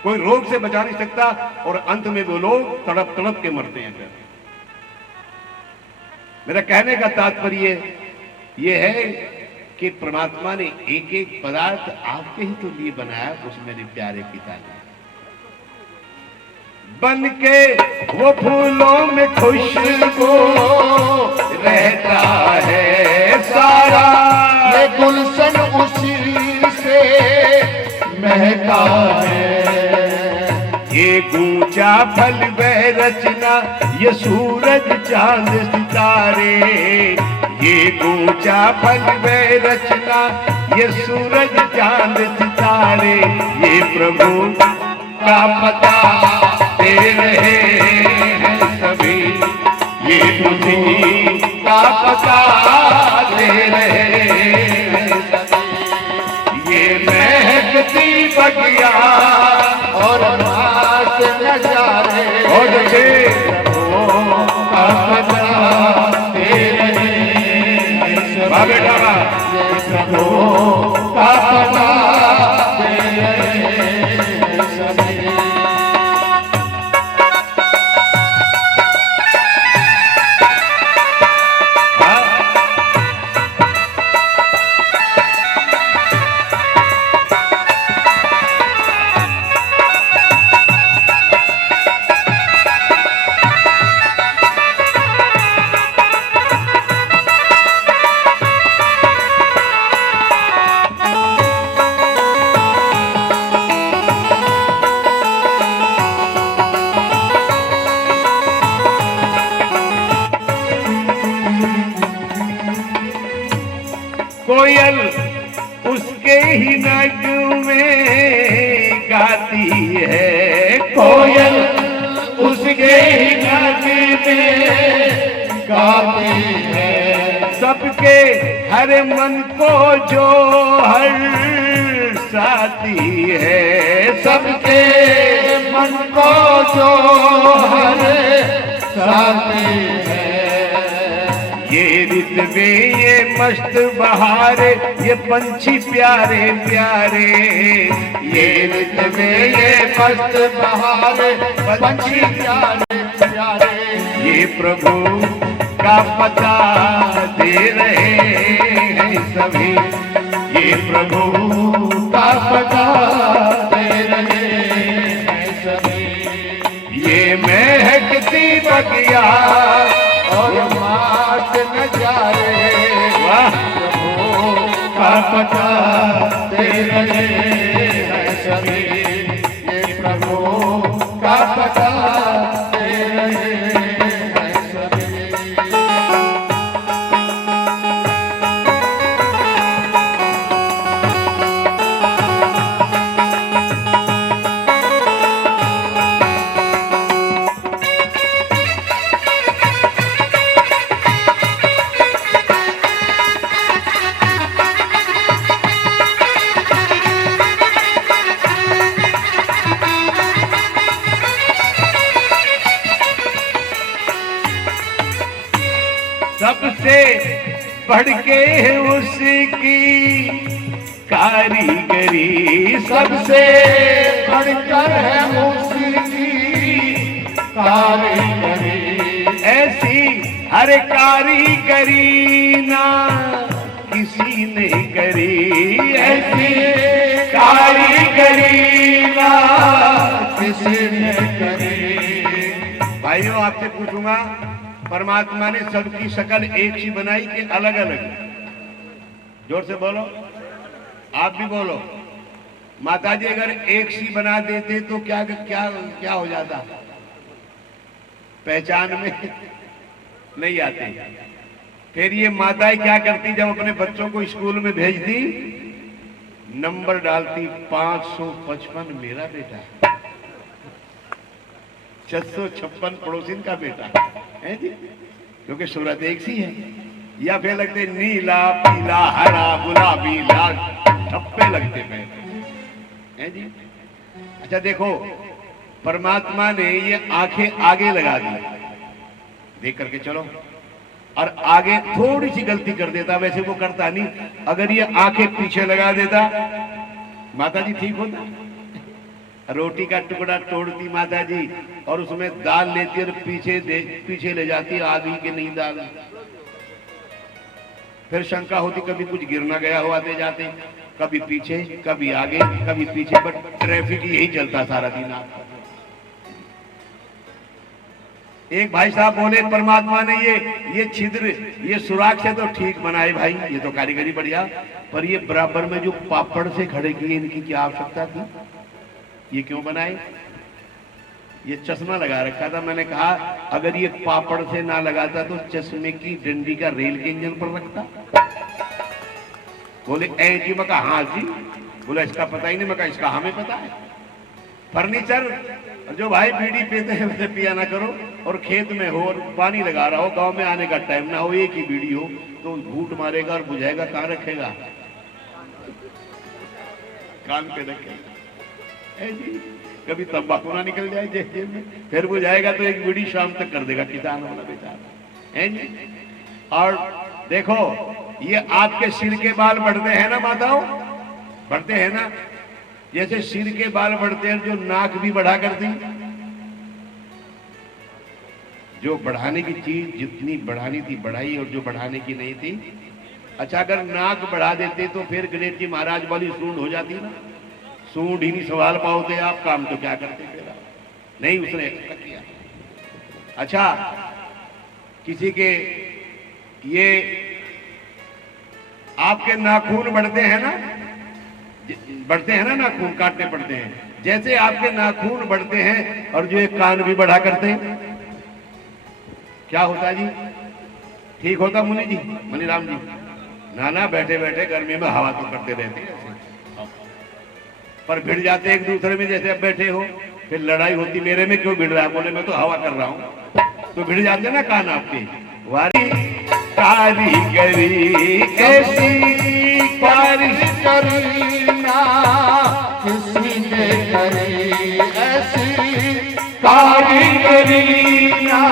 कोई रोग से बचा नहीं सकता और अंत में वो लोग तड़प तड़प के मरते हैं। मेरा कहने का तात्पर्य ये है कि परमात्मा ने एक एक पदार्थ आपके ही तो लिए बनाया, उस मेरे प्यारे पिता ने। बन के वो फूलों में खुशबू रहता है, सारा ये गुलशन उसी से महका है। ये गूंचा फल वह रचना, ये सूरज चांद सितारे। ये गूंचा फल वह रचना, ये सूरज चांद सितारे। ये प्रभु का पता दे रहे हैं सभी, ये तुझी का पता दे रहे हैं सभी। ये महकती बगिया और नाच नजारे और जैसे का पता दे रहे हैं वाह बेटा वाह। प्रभु का पता दे रहे हैं सभी। कोयल उसके ही नग में गाती है, कोयल उसके ही नग में गाती है। सबके हर मन को जो हर साथी है, सबके मन को जो हर साथी है। ये रितवे ये मस्त बहारे, ये पंछी प्यारे प्यारे, ये रितवे ये मस्त बहारे, पंछी प्यारे प्यारे, ये प्रभु का पता दे रहे हैं सभी, ये प्रभु का पता दे रहे हैं सभी। ये महकती बगिया और मात नजारे, वाह प्रभु का पता दे रहे हैं सभी, ये प्रभु का पता दे रहे हैं सभी। सबसे बढ़ के उसकी कारीगरी, सबसे बढ़कर है उसकी कारीगरी, ऐसी हर कारीगरी ना किसी ने करी, ऐसी कारीगरी ना किसी ने करी। भाइयों आपसे पूछूंगा, परमात्मा ने सबकी शक्ल एक सी बनाई कि अलग अलग? जोर से बोलो, आप भी बोलो। माताजी अगर एक सी बना देते तो क्या क्या क्या हो जाता? पहचान में नहीं आती। फिर ये माताएं क्या करती, जब अपने बच्चों को स्कूल में भेजती, नंबर डालती 555 मेरा बेटा, 656 पड़ोसिन का बेटा है जी, क्योंकि सूरत एक सी है। या फिर लगते नीला पीला हरा गुलाबी लाल, ठप्पे लगते हैं जी। अच्छा देखो, परमात्मा ने ये आंखें आगे लगा दी, देख करके चलो, और आगे थोड़ी सी गलती कर देता, वैसे वो करता नहीं। अगर ये आंखें पीछे लगा देता, माता जी ठीक होता। रोटी का टुकड़ा तोड़ती माता जी और उसमें दाल लेती और पीछे ले जाती, आगे के नहीं दाल। फिर शंका होती, कभी कुछ गिरना गया हो आते जाते, कभी पीछे कभी आगे कभी पीछे, बट ट्रैफिक यही चलता सारा दिन। आपका एक भाई साहब बोले, परमात्मा ने ये छिद्र ये सुराख से तो ठीक बनाए भाई, ये तो कारीगरी बढ़िया, पर ये बराबर में जो पापड़ से खड़े किए, इनकी क्या आवश्यकता थी? ये क्यों बनाए? ये चश्मा लगा रखा था। मैंने कहा अगर ये पापड़ से ना लगाता तो चश्मे की डंडी का रेल के इंजन पर रखता। बोले ऐ जी, मैं कहा हाँ जी। बोला इसका पता ही नहीं। मैं कहा इसका हमें पता है। फर्नीचर जो भाई बीड़ी पीते हैं वैसे पिया ना करो, और खेत में हो और पानी लगा रहा हो, गांव में आने का टाइम ना हो, एक ही बीड़ी हो तो घूट मारेगा और बुझाएगा, कहाँ रखेगा? कान पे रखेगा। कभी तंबाकू ना निकल जाए जेब में, फिर वो जाएगा तो एक बीड़ी शाम तक कर देगा किसान वाला बेचारा, है जी। और देखो ये आपके सिर के बाल बढ़ते हैं ना माताओं, बढ़ते हैं ना, जैसे सिर के बाल बढ़ते हैं, जो नाक भी बढ़ा करती, जो बढ़ाने की चीज जितनी बढ़ानी थी बढ़ाई, और जो बढ़ाने की नहीं थी। अच्छा अगर नाक बढ़ा देते तो फिर गणेश जी महाराज वाली सूंड हो जाती ना, सूंड ही नहीं सवाल पाओगे आप, काम तो क्या करते फिर? नहीं, उसने ऐसा किया। अच्छा किसी के ये आपके नाखून बढ़ते हैं ना, बढ़ते हैं ना, नाखून काटने पड़ते हैं, जैसे आपके नाखून बढ़ते हैं और जो एक कान भी बढ़ा करते हैं, क्या होता जी? ठीक होता मुनि जी, मनीराम जी? नाना बैठे बैठे गर्मी में हवा तो करते रहते हैं ऐसे, पर भिड़ जाते एक दूसरे में, जैसे अब बैठे हो, फिर लड़ाई होती, मेरे में क्यों भिड़ रहा है, बोले मैं तो हवा कर रहा हूं, तो भिड़ जाते ना कान आपके। वारी कारीगरी ऐसी कारीगरी ना किसी ने करी, ऐसी कारीगरी ना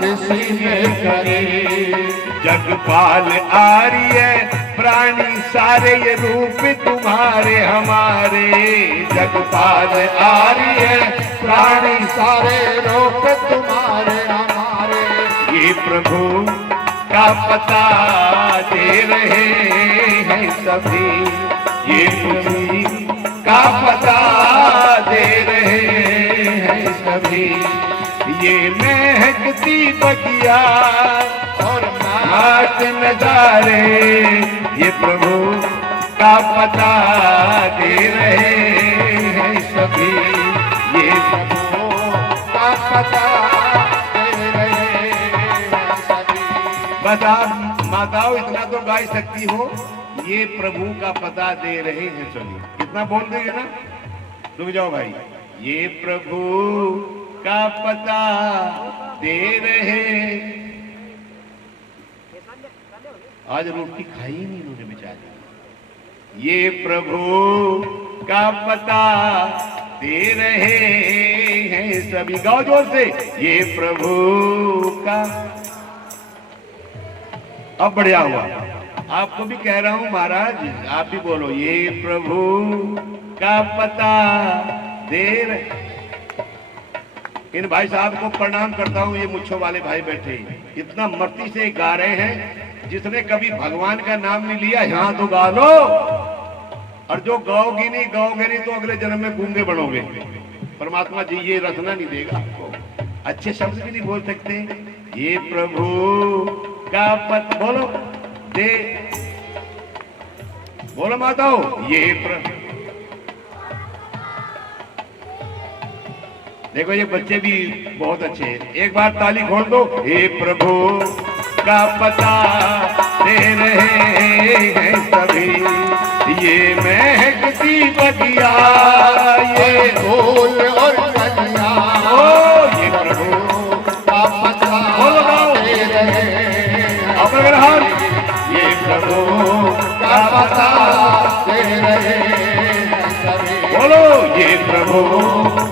किसी ने करी। जगपाल आर्य प्राणी सारे ये रूप तुम्हारे हमारे, जगपाल आर्य प्राणी सारे रूप तुम्हारे हमारे। ये प्रभु का पता दे रहे हैं सभी, ये प्रभु का पता दे रहे हैं सभी। ये महकती बगिया और माट नजारे, ये प्रभु का पता दे रहे हैं सभी, ये प्रभु का पता दे रहे हैं सभी। बता माताओं इतना तो गा सकती हो, ये प्रभु का पता दे रहे हैं सभी, कितना बोल देंगे ना, रुक जाओ भाई। ये प्रभु का पता दे रहे, आज रोटी खाई नहीं उन्होंने बेचारे। ये प्रभु का पता दे रहे हैं सभी, गाओ जोर से, ये प्रभु का। अब बढ़िया हुआ, आपको भी कह रहा हूं महाराज, आप भी बोलो, ये प्रभु का पता दे रहे। इन भाई साहब को प्रणाम करता हूं, ये मुच्छों वाले भाई बैठे इतना मस्ती से गा रहे हैं, जिसने कभी भगवान का नाम नहीं लिया यहां तो गा लो, और जो गाओगी नहीं तो अगले जन्म में गूंगे बनोगे, परमात्मा जी ये रचना नहीं देगा आपको, अच्छे शब्द भी नहीं बोल सकते। ये प्रभु का पत बोलो दे, बोलो माताओ, ये प्रभु। देखो ये बच्चे भी बहुत अच्छे हैं, एक बार ताली खोल दो। हे प्रभु का पता दे रहे हैं सभी, ये महकती बगिया, ये फूल और कलियां, ओ ये प्रभु का पता दे रहे हैं। अब अगर हाथ, ये प्रभु का पता दे रहे हैं सभी, बोलो, ये प्रभु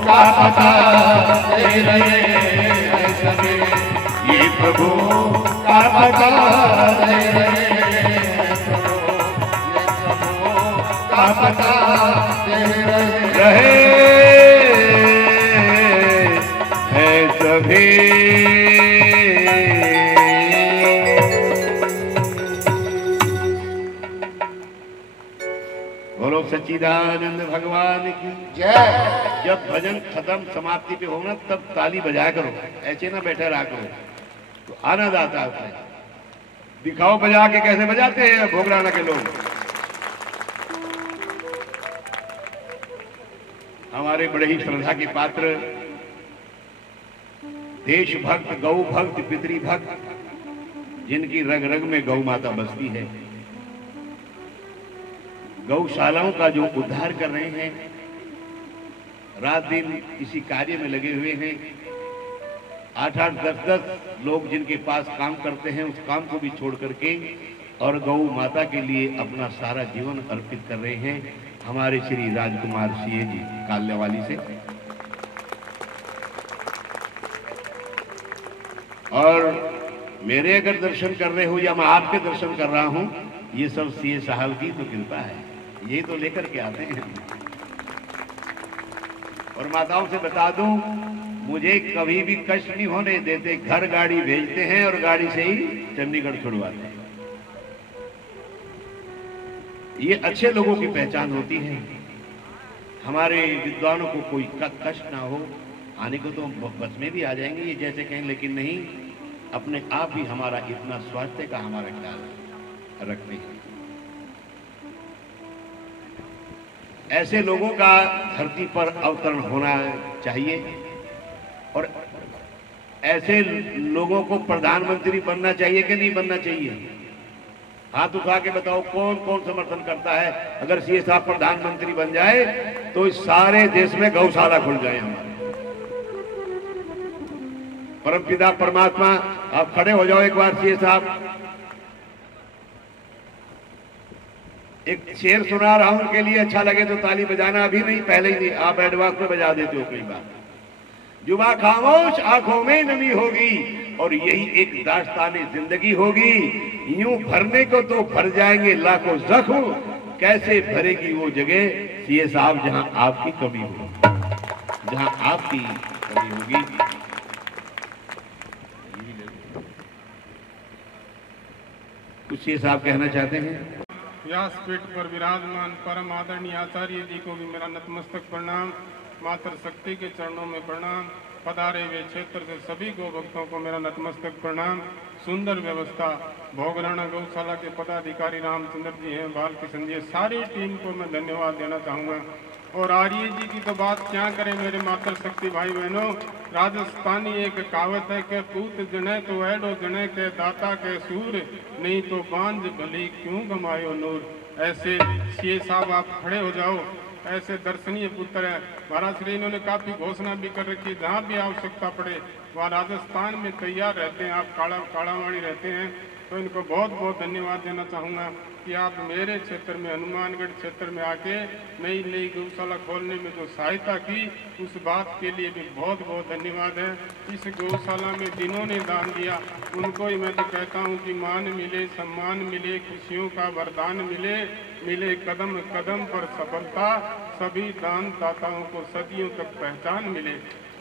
का पता दे रहे हैं सभी, ये प्रभु का पता दे रहे हैं प्रभु, ये प्रभु का पता दे रहे हैं सभी। बोलो सच्चिदानंद भगवान की जय। जब भजन खत्म समाप्ति पे हो ना, तब ताली बजाया करो, ऐसे ना बैठे रहा करो, तो आनंद आता है। दिखाओ बजा के, कैसे बजाते हैं भोगराना के लोग। हमारे बड़े ही श्रद्धा के पात्र, देश भक्त, गौ भक्त, पितृ भक्त, जिनकी रग रग में गौ माता बसती है, गौशालाओं का जो उद्धार कर रहे हैं, रात दिन इसी कार्य में लगे हुए हैं। 8-8, 10-10 लोग जिनके पास काम करते हैं, उस काम को भी छोड़ करके और गौ माता के लिए अपना सारा जीवन अर्पित कर रहे हैं। हमारे श्री राजकुमार सिंह जी काल्यावाली से, और मेरे अगर दर्शन कर रहे हो या मैं आपके दर्शन कर रहा हूं, ये सब सीए साहब की तो कृपा है, ये तो लेकर के आते हैं। और माताओं से बता दूं, मुझे कभी भी कष्ट नहीं होने देते, घर गाड़ी भेजते हैं और गाड़ी से ही चंडीगढ़ छुड़वाते हैं। ये अच्छे लोगों की पहचान होती है। हमारे विद्वानों को कोई कष्ट ना हो, आने को तो बस में भी आ जाएंगे ये जैसे कहें, लेकिन नहीं, अपने आप ही हमारा इतना स्वास्थ्य का हमारा ख्याल रखते हैं। ऐसे लोगों का धरती पर अवतरण होना चाहिए, और ऐसे लोगों को प्रधानमंत्री बनना चाहिए कि नहीं बनना चाहिए? हाथ उठा के बताओ कौन कौन समर्थन करता है। अगर सीए साहब प्रधानमंत्री बन जाए तो इस सारे देश में गौशाला खुल जाए हमारे। परमपिता परमात्मा, आप खड़े हो जाओ एक बार सीए साहब। एक शेर सुना रहा हूं, उनके लिए अच्छा लगे तो ताली बजाना, अभी नहीं पहले ही नहीं, आप एडवांस में बजा देते हो कई बार। जुबा खामोश आंखों में नमी होगी और यही एक दास्तानी जिंदगी होगी। यूं भरने को तो भर जाएंगे लाखों जख्म, कैसे भरेगी वो जगह सीए साहब जहां आपकी कमी होगी, जहां आपकी कमी होगी। कुछ सीए साहब कहना चाहते हैं? व्यासपीठ पर विराजमान परम आदरणीय आचार्य जी को भी मेरा नतमस्तक प्रणाम, मातर शक्ति के चरणों में प्रणाम, पधारे हुए क्षेत्र से सभी गौ भक्तों को मेरा नतमस्तक प्रणाम। सुंदर व्यवस्था, भोगराणा गौशाला के पदाधिकारी रामचंद्र जी हैं, बाल किशन जी, सारी टीम को मैं धन्यवाद देना चाहूँगा। और आर्य जी की तो बात क्या करें मेरे मातर शक्ति भाई बहनों। राजस्थानी एक कहावत है कि पूत जने तो ऐडो जने के दाता के सूर, नहीं तो बांझ भली क्यों गमायो नूर। ऐसे सीए साहब आप खड़े हो जाओ, ऐसे दर्शनीय पुत्र है। महाराज श्री इन्होंने काफी घोषणा भी कर रखी, जहाँ भी आवश्यकता पड़े वहाँ राजस्थान में तैयार रहते हैं। आप काड़ावाड़ी रहते हैं तो इनको बहुत बहुत धन्यवाद देना चाहूँगा कि आप मेरे क्षेत्र में, हनुमानगढ़ क्षेत्र में आके नई नई गौशाला खोलने में जो सहायता की, उस बात के लिए भी बहुत बहुत धन्यवाद है। इस गौशाला में जिन्होंने दान दिया उनको ही मैं तो कहता हूँ कि मान मिले, सम्मान मिले, खुशियों का वरदान मिले, मिले कदम कदम पर सफलता, सभी दान दाताओं को सदियों तक पहचान मिले,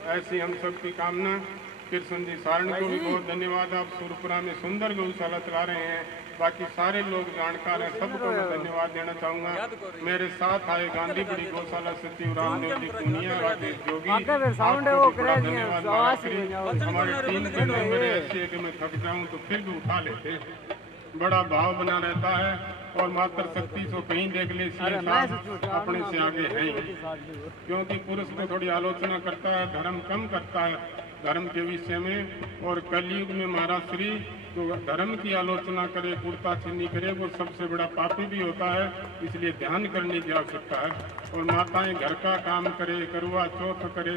ऐसी हम सब की कामना। कृष्ण जी सारण को भी बहुत धन्यवाद, आप सुरपुरा में सुंदर गौशाला चला रहे हैं। बाकी सारे लोग जानकार हैं, सबको मैं धन्यवाद देना चाहूँगा। मेरे साथ आए गांधीपुरी गौशाला सचिव रामदेव जी पुनिया, राजेश जोगी, आपको बड़ा धन्यवाद। हमारी टीम के मेंबर ऐसे है कि मैं थक जाऊँ तो फिर भी उठा लेते हैं, बड़ा भाव बना रहता है। और मातर शक्ति को कहीं देख ले सीए साहब अपने से आगे हैं, क्योंकि पुरुष को थोड़ी आलोचना करता है, धर्म कम करता है धर्म के विषय में। और कलयुग में महाराज श्री तो धर्म की आलोचना करे, कुर्ता चीनी करे, वो सबसे बड़ा पापी भी होता है, इसलिए ध्यान करने की आवश्यकता है। और माताएं घर का काम करे, करवा चौथ करे,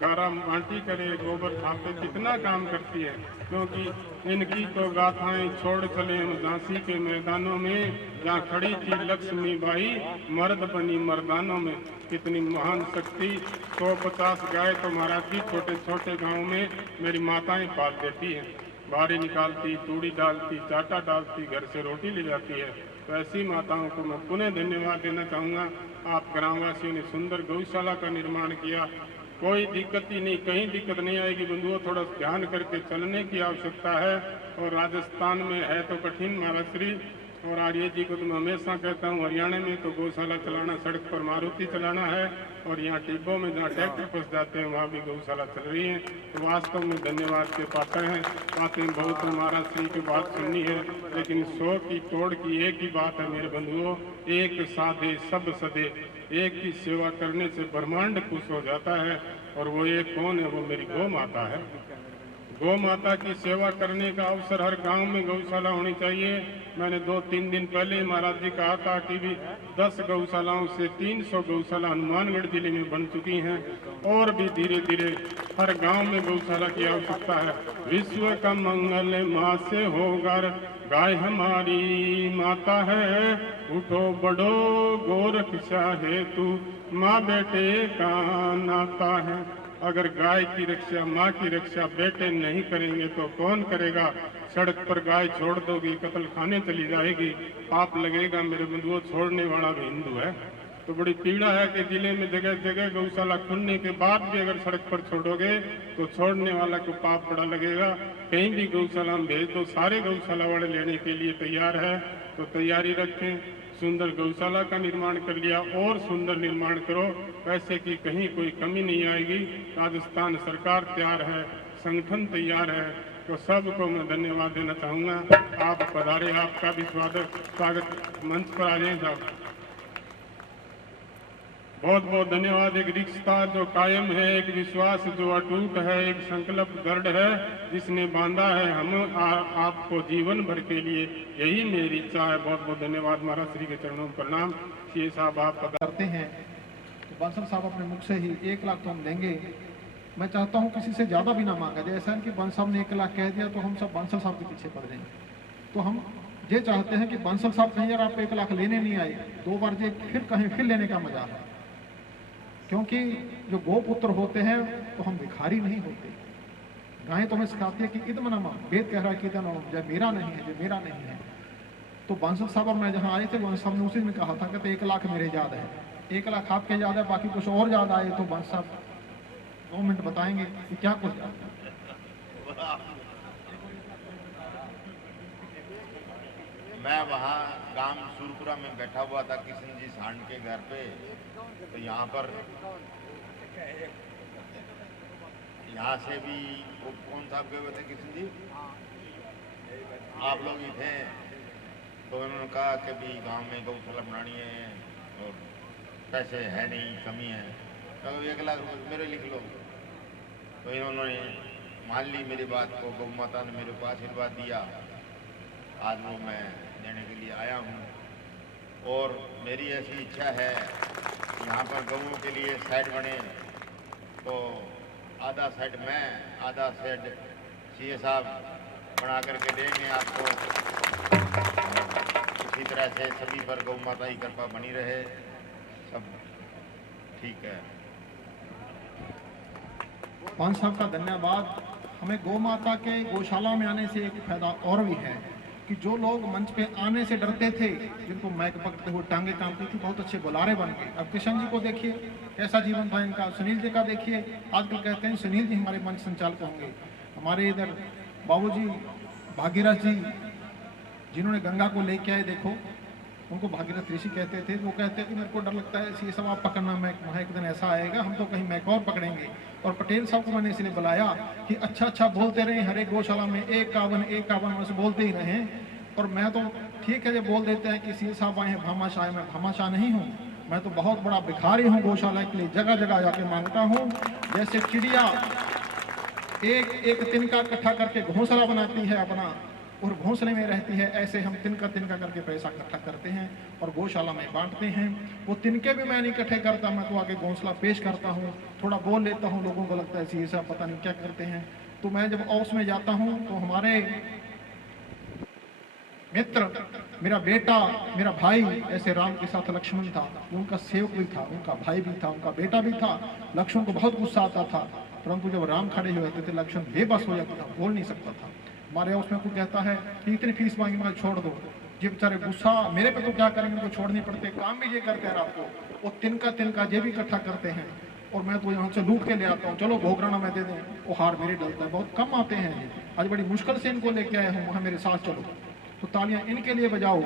गारा बांटी करे, गोबर थापे, कितना काम करती है। क्योंकि इनकी तो गाथाएं छोड़ चले हम झांसी के मैदानों में, जहाँ खड़ी थी लक्ष्मीबाई मर्द बनी मर्दानों में। कितनी महान शक्ति। 150 गाय तो महाराज जी छोटे छोटे गाँव में मेरी माताएं पाल देती हैं, बारी निकालती, तूड़ी डालती, चाटा डालती, घर से रोटी ले जाती है। तो ऐसी माताओं को मैं पुनः धन्यवाद देना चाहूँगा। आप ग्रामवासियों ने सुंदर गौशाला का निर्माण किया, कोई दिक्कत ही नहीं, कहीं दिक्कत नहीं आएगी बंधुओं। थोड़ा ध्यान करके चलने की आवश्यकता है। और राजस्थान में है तो कठिन महाराज श्री, और आर्य जी को तो मैं हमेशा कहता हूँ, हरियाणा में तो गौशाला चलाना, सड़क पर मारुति चलाना है, और यहाँ टिब्बों में जहाँ ट्रैक्टर फंस जाते हैं वहाँ भी गौशाला चल रही है। तो वास्तव में धन्यवाद के पात्र हैं। बातें बहुत महाराज श्री की बात सुननी है, लेकिन 100 की तोड़ की एक ही बात है मेरे बंधुओं, एक साधे सब सदे। एक की सेवा करने से ब्रह्मांड खुश हो जाता है, और वो एक कौन है? वो मेरी गौ माता है। गौ माता की सेवा करने का अवसर हर गांव में गौशाला होनी चाहिए। मैंने 2-3 दिन पहले महाराज जी कहा था कि भी 10 गौशालाओं से 300 गौशाला हनुमानगढ़ जिले में बन चुकी हैं, और भी धीरे धीरे हर गांव में गौशाला की आवश्यकता है। विश्व का मंगल माँ से होगा, गाय हमारी माता है, उठो बढ़ो गोरक्षा है तू, माँ बेटे का नाता है। अगर गाय की रक्षा, माँ की रक्षा बेटे नहीं करेंगे तो कौन करेगा? सड़क पर गाय छोड़ दोगी, कत्ल खाने चली जाएगी, पाप लगेगा मेरे बंधुओं। छोड़ने वाला भी हिंदू है। तो बड़ी पीड़ा है कि जिले में जगह जगह गौशाला खुलने के बाद भी अगर सड़क पर छोड़ोगे तो छोड़ने वाला को पाप बड़ा लगेगा। कहीं भी गौशाला में भेज दो, सारे गौशाला वाले लेने के लिए तैयार है, तो तैयारी रखें। सुंदर गौशाला का निर्माण कर लिया, और सुंदर निर्माण करो, पैसे की कहीं कोई कमी नहीं आएगी। राजस्थान सरकार तैयार है, संगठन तैयार है, तो सबको मैं धन्यवाद देना चाहूँगा। आप पधारे, आपका भी स्वागत। मंच पर आ जाए साहब। बहुत बहुत धन्यवाद। एक रिश्ता जो कायम है, एक विश्वास जो अटूट है, एक संकल्प दृढ़ है जिसने बांधा है हम आपको जीवन भर के लिए, यही मेरी इच्छा है। बहुत बहुत धन्यवाद। महाराज श्री के चरणों में प्रणाम। ये साहब आप करते हैं तो बंसल साहब अपने मुख से ही 1 लाख तो हम देंगे। मैं चाहता हूं किसी से ज़्यादा भी ना मांगा जाए। ऐसा है कि बंसल साहब ने 1 लाख कह दिया तो हम सब बंसल साहब के पीछे पड़ जाएंगे। तो हम ये चाहते हैं कि बंसल साहब कहीं यार आप 1 लाख लेने नहीं आए, 2 बार जे फिर कहीं फिर लेने का मजा है। क्योंकि जो गोपुत्र होते हैं तो हम भिखारी नहीं होते। गायें तो हमें सिखाती है कि इदमनमा, वेद कह रहा है कि जब मेरा नहीं है, जब मेरा नहीं है। तो बंसल साहब और मैं जहाँ आए थे बंसल साहब ने उसी में कहा था कि 1 लाख मेरे याद है, 1 लाख आपके याद है, बाकी कुछ और याद आए तो बंसल साहब 2 मिनट बताएंगे कि क्या कुछ याद है। मैं वहाँ गांव सूरपुरा में बैठा हुआ था किशन जी सांड के घर पे। तो यहाँ पर यहाँ से भी कौन साहब गए हुए थे किशन जी, आप लोग ही थे। तो उन्होंने कहा कि भी गांव में गौशाला बनानी है और पैसे है नहीं, कमी है, तो 1 लाख रुपये मेरे लिख लो। तो इन्होंने मान ली मेरी बात को, गौ माता ने मेरे को आशीर्वाद दिया। आज वो मैं देने के लिए आया हूँ। और मेरी ऐसी इच्छा है यहाँ पर गऊओं के लिए साइड बने, तो आधा साइड मैं, आधा साइड सीए साहब बना करके देंगे आपको। इसी तरह से सभी पर गौ माता की कृपा बनी रहे, सब ठीक है। पांच साहब का धन्यवाद। हमें गौ माता के गौशाला में आने से एक फायदा और भी है कि जो लोग मंच पे आने से डरते थे, जिनको माइक पकड़ते हुए टांगे कांपती थी, बहुत अच्छे बुलारे बन गए। अब किशन जी को देखिए कैसा जीवन था इनका, सुनील जी का देखिए, आजकल कहते हैं सुनील जी हमारे मंच संचालक होंगे। हमारे इधर बाबूजी भागीरथ जी जिन्होंने गंगा को लेके आए, देखो उनको भागीरथ ऋषि कहते थे। वो कहते हैं कि मेरे को डर लगता है ये सब आप पकड़ना, मैं वहाँ एक दिन ऐसा आएगा हम तो कहीं मैक और पकड़ेंगे। और पटेल साहब को मैंने इसलिए बुलाया कि अच्छा अच्छा बोलते रहे, हर एक गौशाला में 1 बस बोलते ही रहे। और मैं तो ठीक है जब बोल देते हैं कि सी साहब आए हैं भामाशाह, मैं भामाशाह नहीं हूँ, मैं तो बहुत बड़ा भिखारी हूँ। गौशाला के लिए जगह जगह जाके मांगता हूँ। जैसे चिड़िया एक एक तिनका इकट्ठा करके घोंसला बनाती है अपना और घोंसले में रहती है, ऐसे हम तिनका तिनका करके पैसा इकट्ठा करते हैं और गौशाला में बांटते हैं। वो तिनके भी मैं नहीं इकट्ठे करता, मैं तो आगे घोंसला पेश करता हूँ, थोड़ा बोल लेता हूँ, लोगों को लगता है ये सब पता नहीं क्या करते हैं। तो मैं जब औस में जाता हूँ तो हमारे मित्र, मेरा बेटा, मेरा भाई, ऐसे राम के साथ लक्ष्मण था, उनका सेवक भी था, उनका भाई भी था, उनका बेटा भी था। लक्ष्मण को बहुत गुस्सा आता था, परंतु जब राम खड़े हुए थे लक्ष्मण बेबस हो जाता था, बोल नहीं सकता था। हमारे उसमें कोई कहता है कि इतनी फीस मांगी, मैं छोड़ दो। ये बेचारे गुस्सा मेरे पे तो क्या करेंगे, उनको छोड़नी पड़ते, काम भी ये करते हैं रात को, वो तिनका जे भी इकट्ठा करते हैं और मैं तो यहाँ से लूट के ले आता हूँ। चलो भोगराना मैं दे दें, वो हार मेरे डलता है, बहुत कम आते हैं। आज बड़ी मुश्किल से इनको लेके आए हूँ, वहाँ मेरे साथ चलो, तो तालियां इनके लिए बजाओ।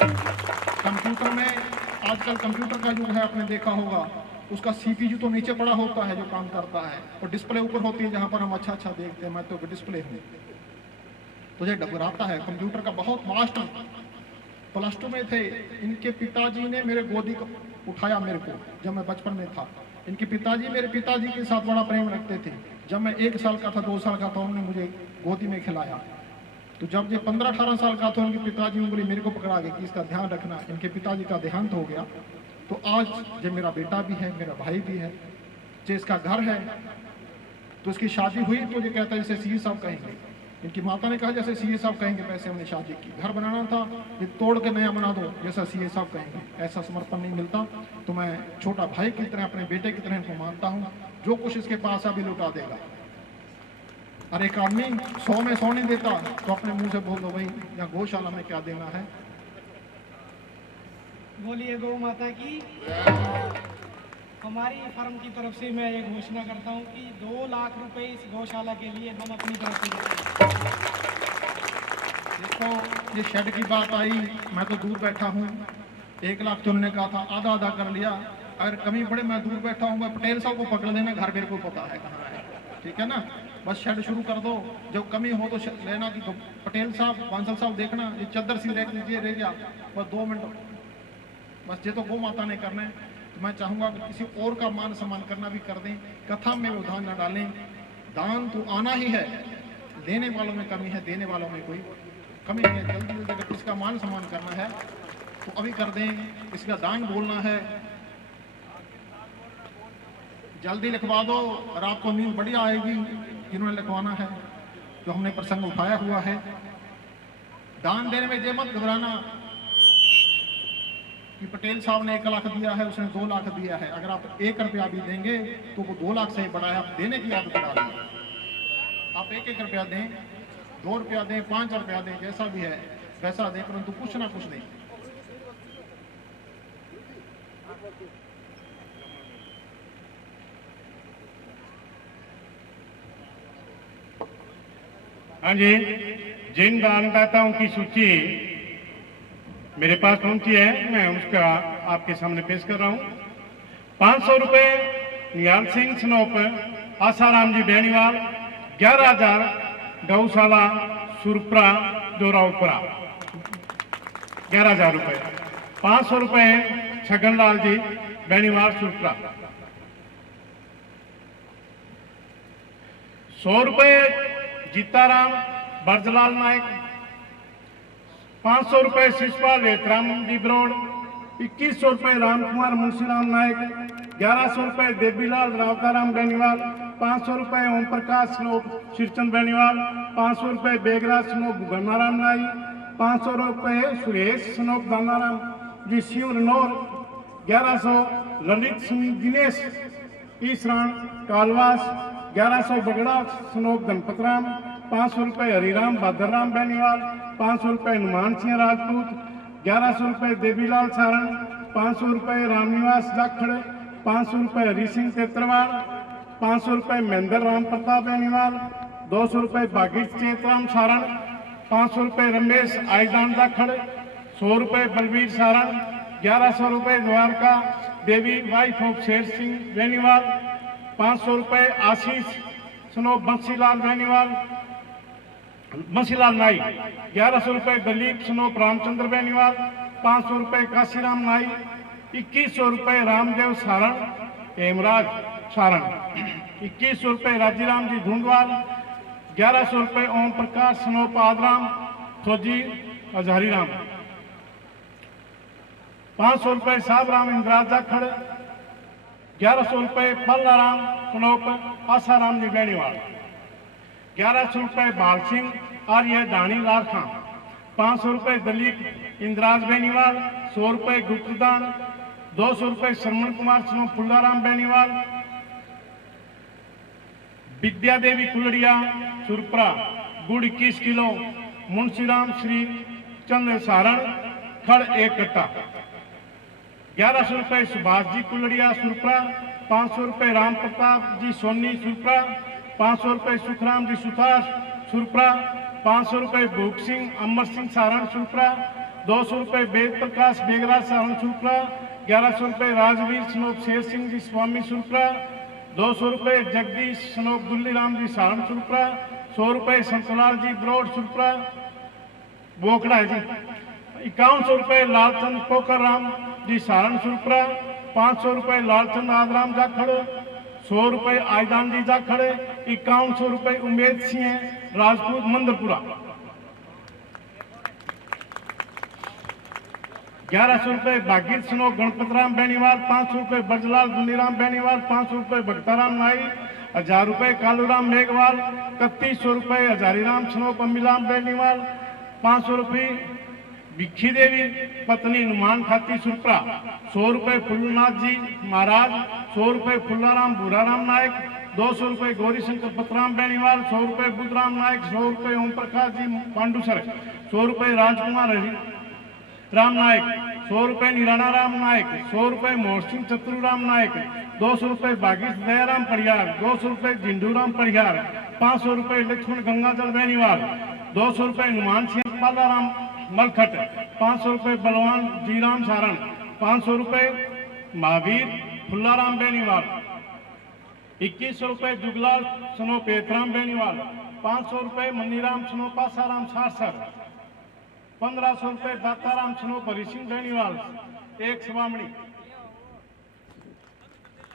कंप्यूटर में आजकल कंप्यूटर का युग है, आपने देखा होगा, उसका सीपीयू तो नीचे पड़ा होता है जो काम करता है और डिस्प्ले ऊपर होती है जहाँ पर हम अच्छा अच्छा देखते हैं। मैं तो डिस्प्ले हूँ, तुझे डगराता है कंप्यूटर का बहुत मास्टर। +2 में थे, इनके पिताजी ने मेरे गोदी को उठाया मेरे को जब मैं बचपन में था। इनके पिताजी मेरे पिताजी के साथ बड़ा प्रेम रखते थे। जब मैं 1 साल का था, 2 साल का था, उन्होंने मुझे गोदी में खिलाया। तो जब ये 15-18 साल का था, उनके पिताजी उंगली मेरे को पकड़ा गए कि इसका ध्यान रखना। इनके पिताजी का देहांत हो गया। तो आज जब मेरा बेटा भी है, मेरा भाई भी है, जो इसका घर है, तो इसकी शादी हुई तो ये कहता है जैसे सीए साहब कहेंगे। इनकी माता ने कहा जैसे सीए साहब कहेंगे वैसे हमने शादी की। घर बनाना था, ये तोड़ के नया बना दो जैसा सीए साहब कहेंगे, ऐसा समर्पण नहीं मिलता। तो मैं छोटा भाई की तरह, अपने बेटे की तरह इनको मानता हूँ। जो कुछ इसके पास अभी लुटा देगा। और एक आदमी 100 में 100 नहीं देता तो अपने मुंह से बोल दो भाई या गौशाला में क्या देना है। बोलिए गौ माता की। हमारी फर्म की तरफ से मैं ये घोषणा करता हूँ कि 2 लाख रुपए इस गौशाला के लिए हम अपनी तरफ से देते हैं। देखो ये शेड की बात आई, मैं तो दूर बैठा हूँ। 1 लाख तो उन्होंने कहा था, आधा आधा कर लिया। अगर कमी पड़े मैं दूर बैठा हूँ, मैं पटेल साहब को पकड़ लेना, घर मेरे को पता है कहाँ है, ठीक है ना। बस शेड शुरू कर दो, जब कमी हो तो लेना कि तो पटेल साहब, बांसल साहब देखना, ये चद्दर सी रख लीजिए, रह गया बस 2 मिनट, बस ये तो गौ माता ने करना है। तो मैं चाहूँगा कि किसी और का मान सम्मान करना भी कर दें, कथा में वो दान न डालें। दान तो आना ही है, लेने वालों में कमी है, देने वालों में कोई कमी नहीं है। जल्दी जल्दी अगर किसका मान सम्मान करना है तो अभी कर दें, इसका दान बोलना है जल्दी लिखवा दो, और आपको नींद बढ़िया आएगी जिन्होंने लिखवाना है, जो हमने प्रसंग उठाया हुआ है। दान देने में ये मत घबराना कि पटेल साहब ने 1 लाख दिया है, उसने 2 लाख दिया है। अगर आप 1 रुपया भी देंगे तो वो 2 लाख से बड़ा है। आप देने की आदत डाल दें, आप 1-1 रुपया दें, 2 रुपया दें, 5 रुपया दें, जैसा भी है वैसा दें, परंतु कुछ ना कुछ दें। हाँ जी, जिन दानदाताओं की सूची मेरे पास पहुंची है, मैं उसका आपके सामने पेश कर रहा हूं। 500 रुपये निहाल सिंह स्नोप आसाराम जी बेनीवाल, 11,000 गौशाला सुरपुरा जोरावपुरा, 11,000 रुपये। 500 रुपये छगनलाल जी बेनीवाल सुरपुरा। 100 रुपये जीताराम बरजलाल नायक। 500 रुपये शिषपाल हेतराम जी ब्रोड। 2100 रुपये रामकुमार मुंशीराम नायक। 1100 रुपये देवीलाल रावताराम बेनीवाल। 500 रुपये ओम प्रकाश स्नोप शिरचंद बेनीवाल। 500 रुपये बेगराज स्नोप गन्नाराम नाई। 500 रुपये सुरेश स्नोप दानाराम जी सिंह। 1100 ललित सिंह दिनेश ईसरान कालवास। 1100 बगड़ा स्नोप गणपतराम। 500 रुपये हरिराम भादरराम बेनीवाल। 500 रुपये हनुमान सिंह राजपूत। 1100 रुपये देवीलाल सारण। 500 रुपये रामनिवास जाखड़। 500 रुपये हरि सिंह तेतरवाल। 500 रुपये महेंद्र राम प्रताप बेनीवाल। 200 रुपये बागीच चेतराम सारण। 500 रुपये रमेश आईदान जाखड़। 100 रुपये बलवीर सारण। 1100 रुपये द्वारका देवी वाइफ ऑफ शेर सिंह बेनीवाल। 500 रुपये आशीष स्नोप बंसीलाल बेनीवाल बंसीलाल नाई। 1100 रुपये दलीप स्नोप रामचंद्र बेनीवाल। 500 रुपये काशीराम नाई। 2100 रुपये रामदेव सारण हेमराज सारण। 2100 रुपये राजीराम जी धुंधवाल। 1100 रुपये ओम प्रकाश स्नोप आदराम फौजी हजारीराम। 500 रुपये साबराम इंद्राज जाखड़। 1100 रुपये पल्लाराम स्नोप आसाराम जी बेनीवाल। 1100 रुपये बाल सिंह आर्य दानी लाल खान। 500 रुपये दलीप इंद्राज बेनीवाल। 100 रुपये गुप्तदान। 200 रुपये श्रवण कुमार स्नोप फुल्लाराम बेनीवाल। विद्या देवी कुलड़िया सुरपुरा गुड़ 21 किलो। मुंशीराम श्री चंद्र सारण खड़ 1 कट्टा। 1100 रुपये सुभाष जी कुलड़िया सुरपुरा। 500 रुपये राम प्रताप जी सोनी सुरपुरा। 500 रुपये सुखराम जी सुतार सुरपुरा। 500 रुपये भूख सिंह अमर सिंह सारण सुरपुरा। 200 रुपये वेद प्रकाश बेगराज सारण सुरपुरा। 1100 रुपये राजवीर स्नोप शेर सिंह जी स्वामी सुरपुरा। 200 रुपये जगदीश स्नोप दुल्लीराम जी सारण सुरपुरा। 100 रुपये संतलाल जी ब्रोड सुरपुरा बोकड़ा है जी। 5100 रुपये लालचंद पोकर राम जी सारण सुरपुरा। 500 रुपये लालचंद आदराम जाखड़। 100 रुपये आयदान जी जाखड़। 5100 रुपये उमेद सिंह राजपूत मंदरपुरा। 1100 रुपये बागीर स्नोप गणपतराम बेनीवाल। 500 रुपये बरजलाल दुनीराम बेनीवाल। 500 रुपये भक्ताराम नाई। 1000 रुपये कालूराम मेघवाल। 3100 रुपये हजारीराम स्नोप अम्बिलाम बेनीवाल। 500 रुपये भिक्षी देवी पत्नी हनुमान खाती सुरपुरा। 100 रुपये फुल्लनाथ जी महाराज। 100 रुपये फुल्लाराम भूराराम नायक। 200 रुपये गौरी शंकर पतराम बेनीवाल। 100 रुपये बुद्धराम नायक। 100 रुपये ओम प्रकाश जी पांडुसर। 100 रुपये राजकुमार राम नायक। 100 रुपये निराणा राम नायक। 100 रुपये मोहसिंह चतुराम नायक। 200 रुपये बागीश दयाराम परिहार। 200 रुपये जिंडूराम परिहार। 500 रुपये लक्ष्मण गंगाजल बेनीवाल। 200 रुपये हनुमान सिंह पालाराम मलखट। 500 रुपये बलवान जीराम सारण। 500 रुपये महावीर फुल्लाराम बेनीवाल। 2100 रुपये जुगलाल स्नोप एतराम बेनीवाल। 500 रुपये मनीराम स्नोप आसाराम सारसर। 1500 रुपये दाताराम स्नोप हरि सिंह बेनीवाल 1 सवामणी।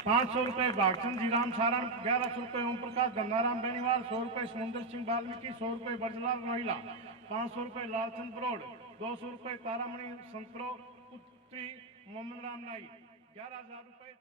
500 रुपये भागचंद जी राम सारण, 1100 रुपये ओम प्रकाश गंगाराम बेनीवाल, 100 रुपये समुंदर सिंह वाल्मीकि, 100 रुपये ब्रजलाल रोहिला, 500 रुपये लालचंद ब्रोड, 200 रुपये तारामणि संतरो पुत्री मोहम्मद राम नाई, 11,000 रुपये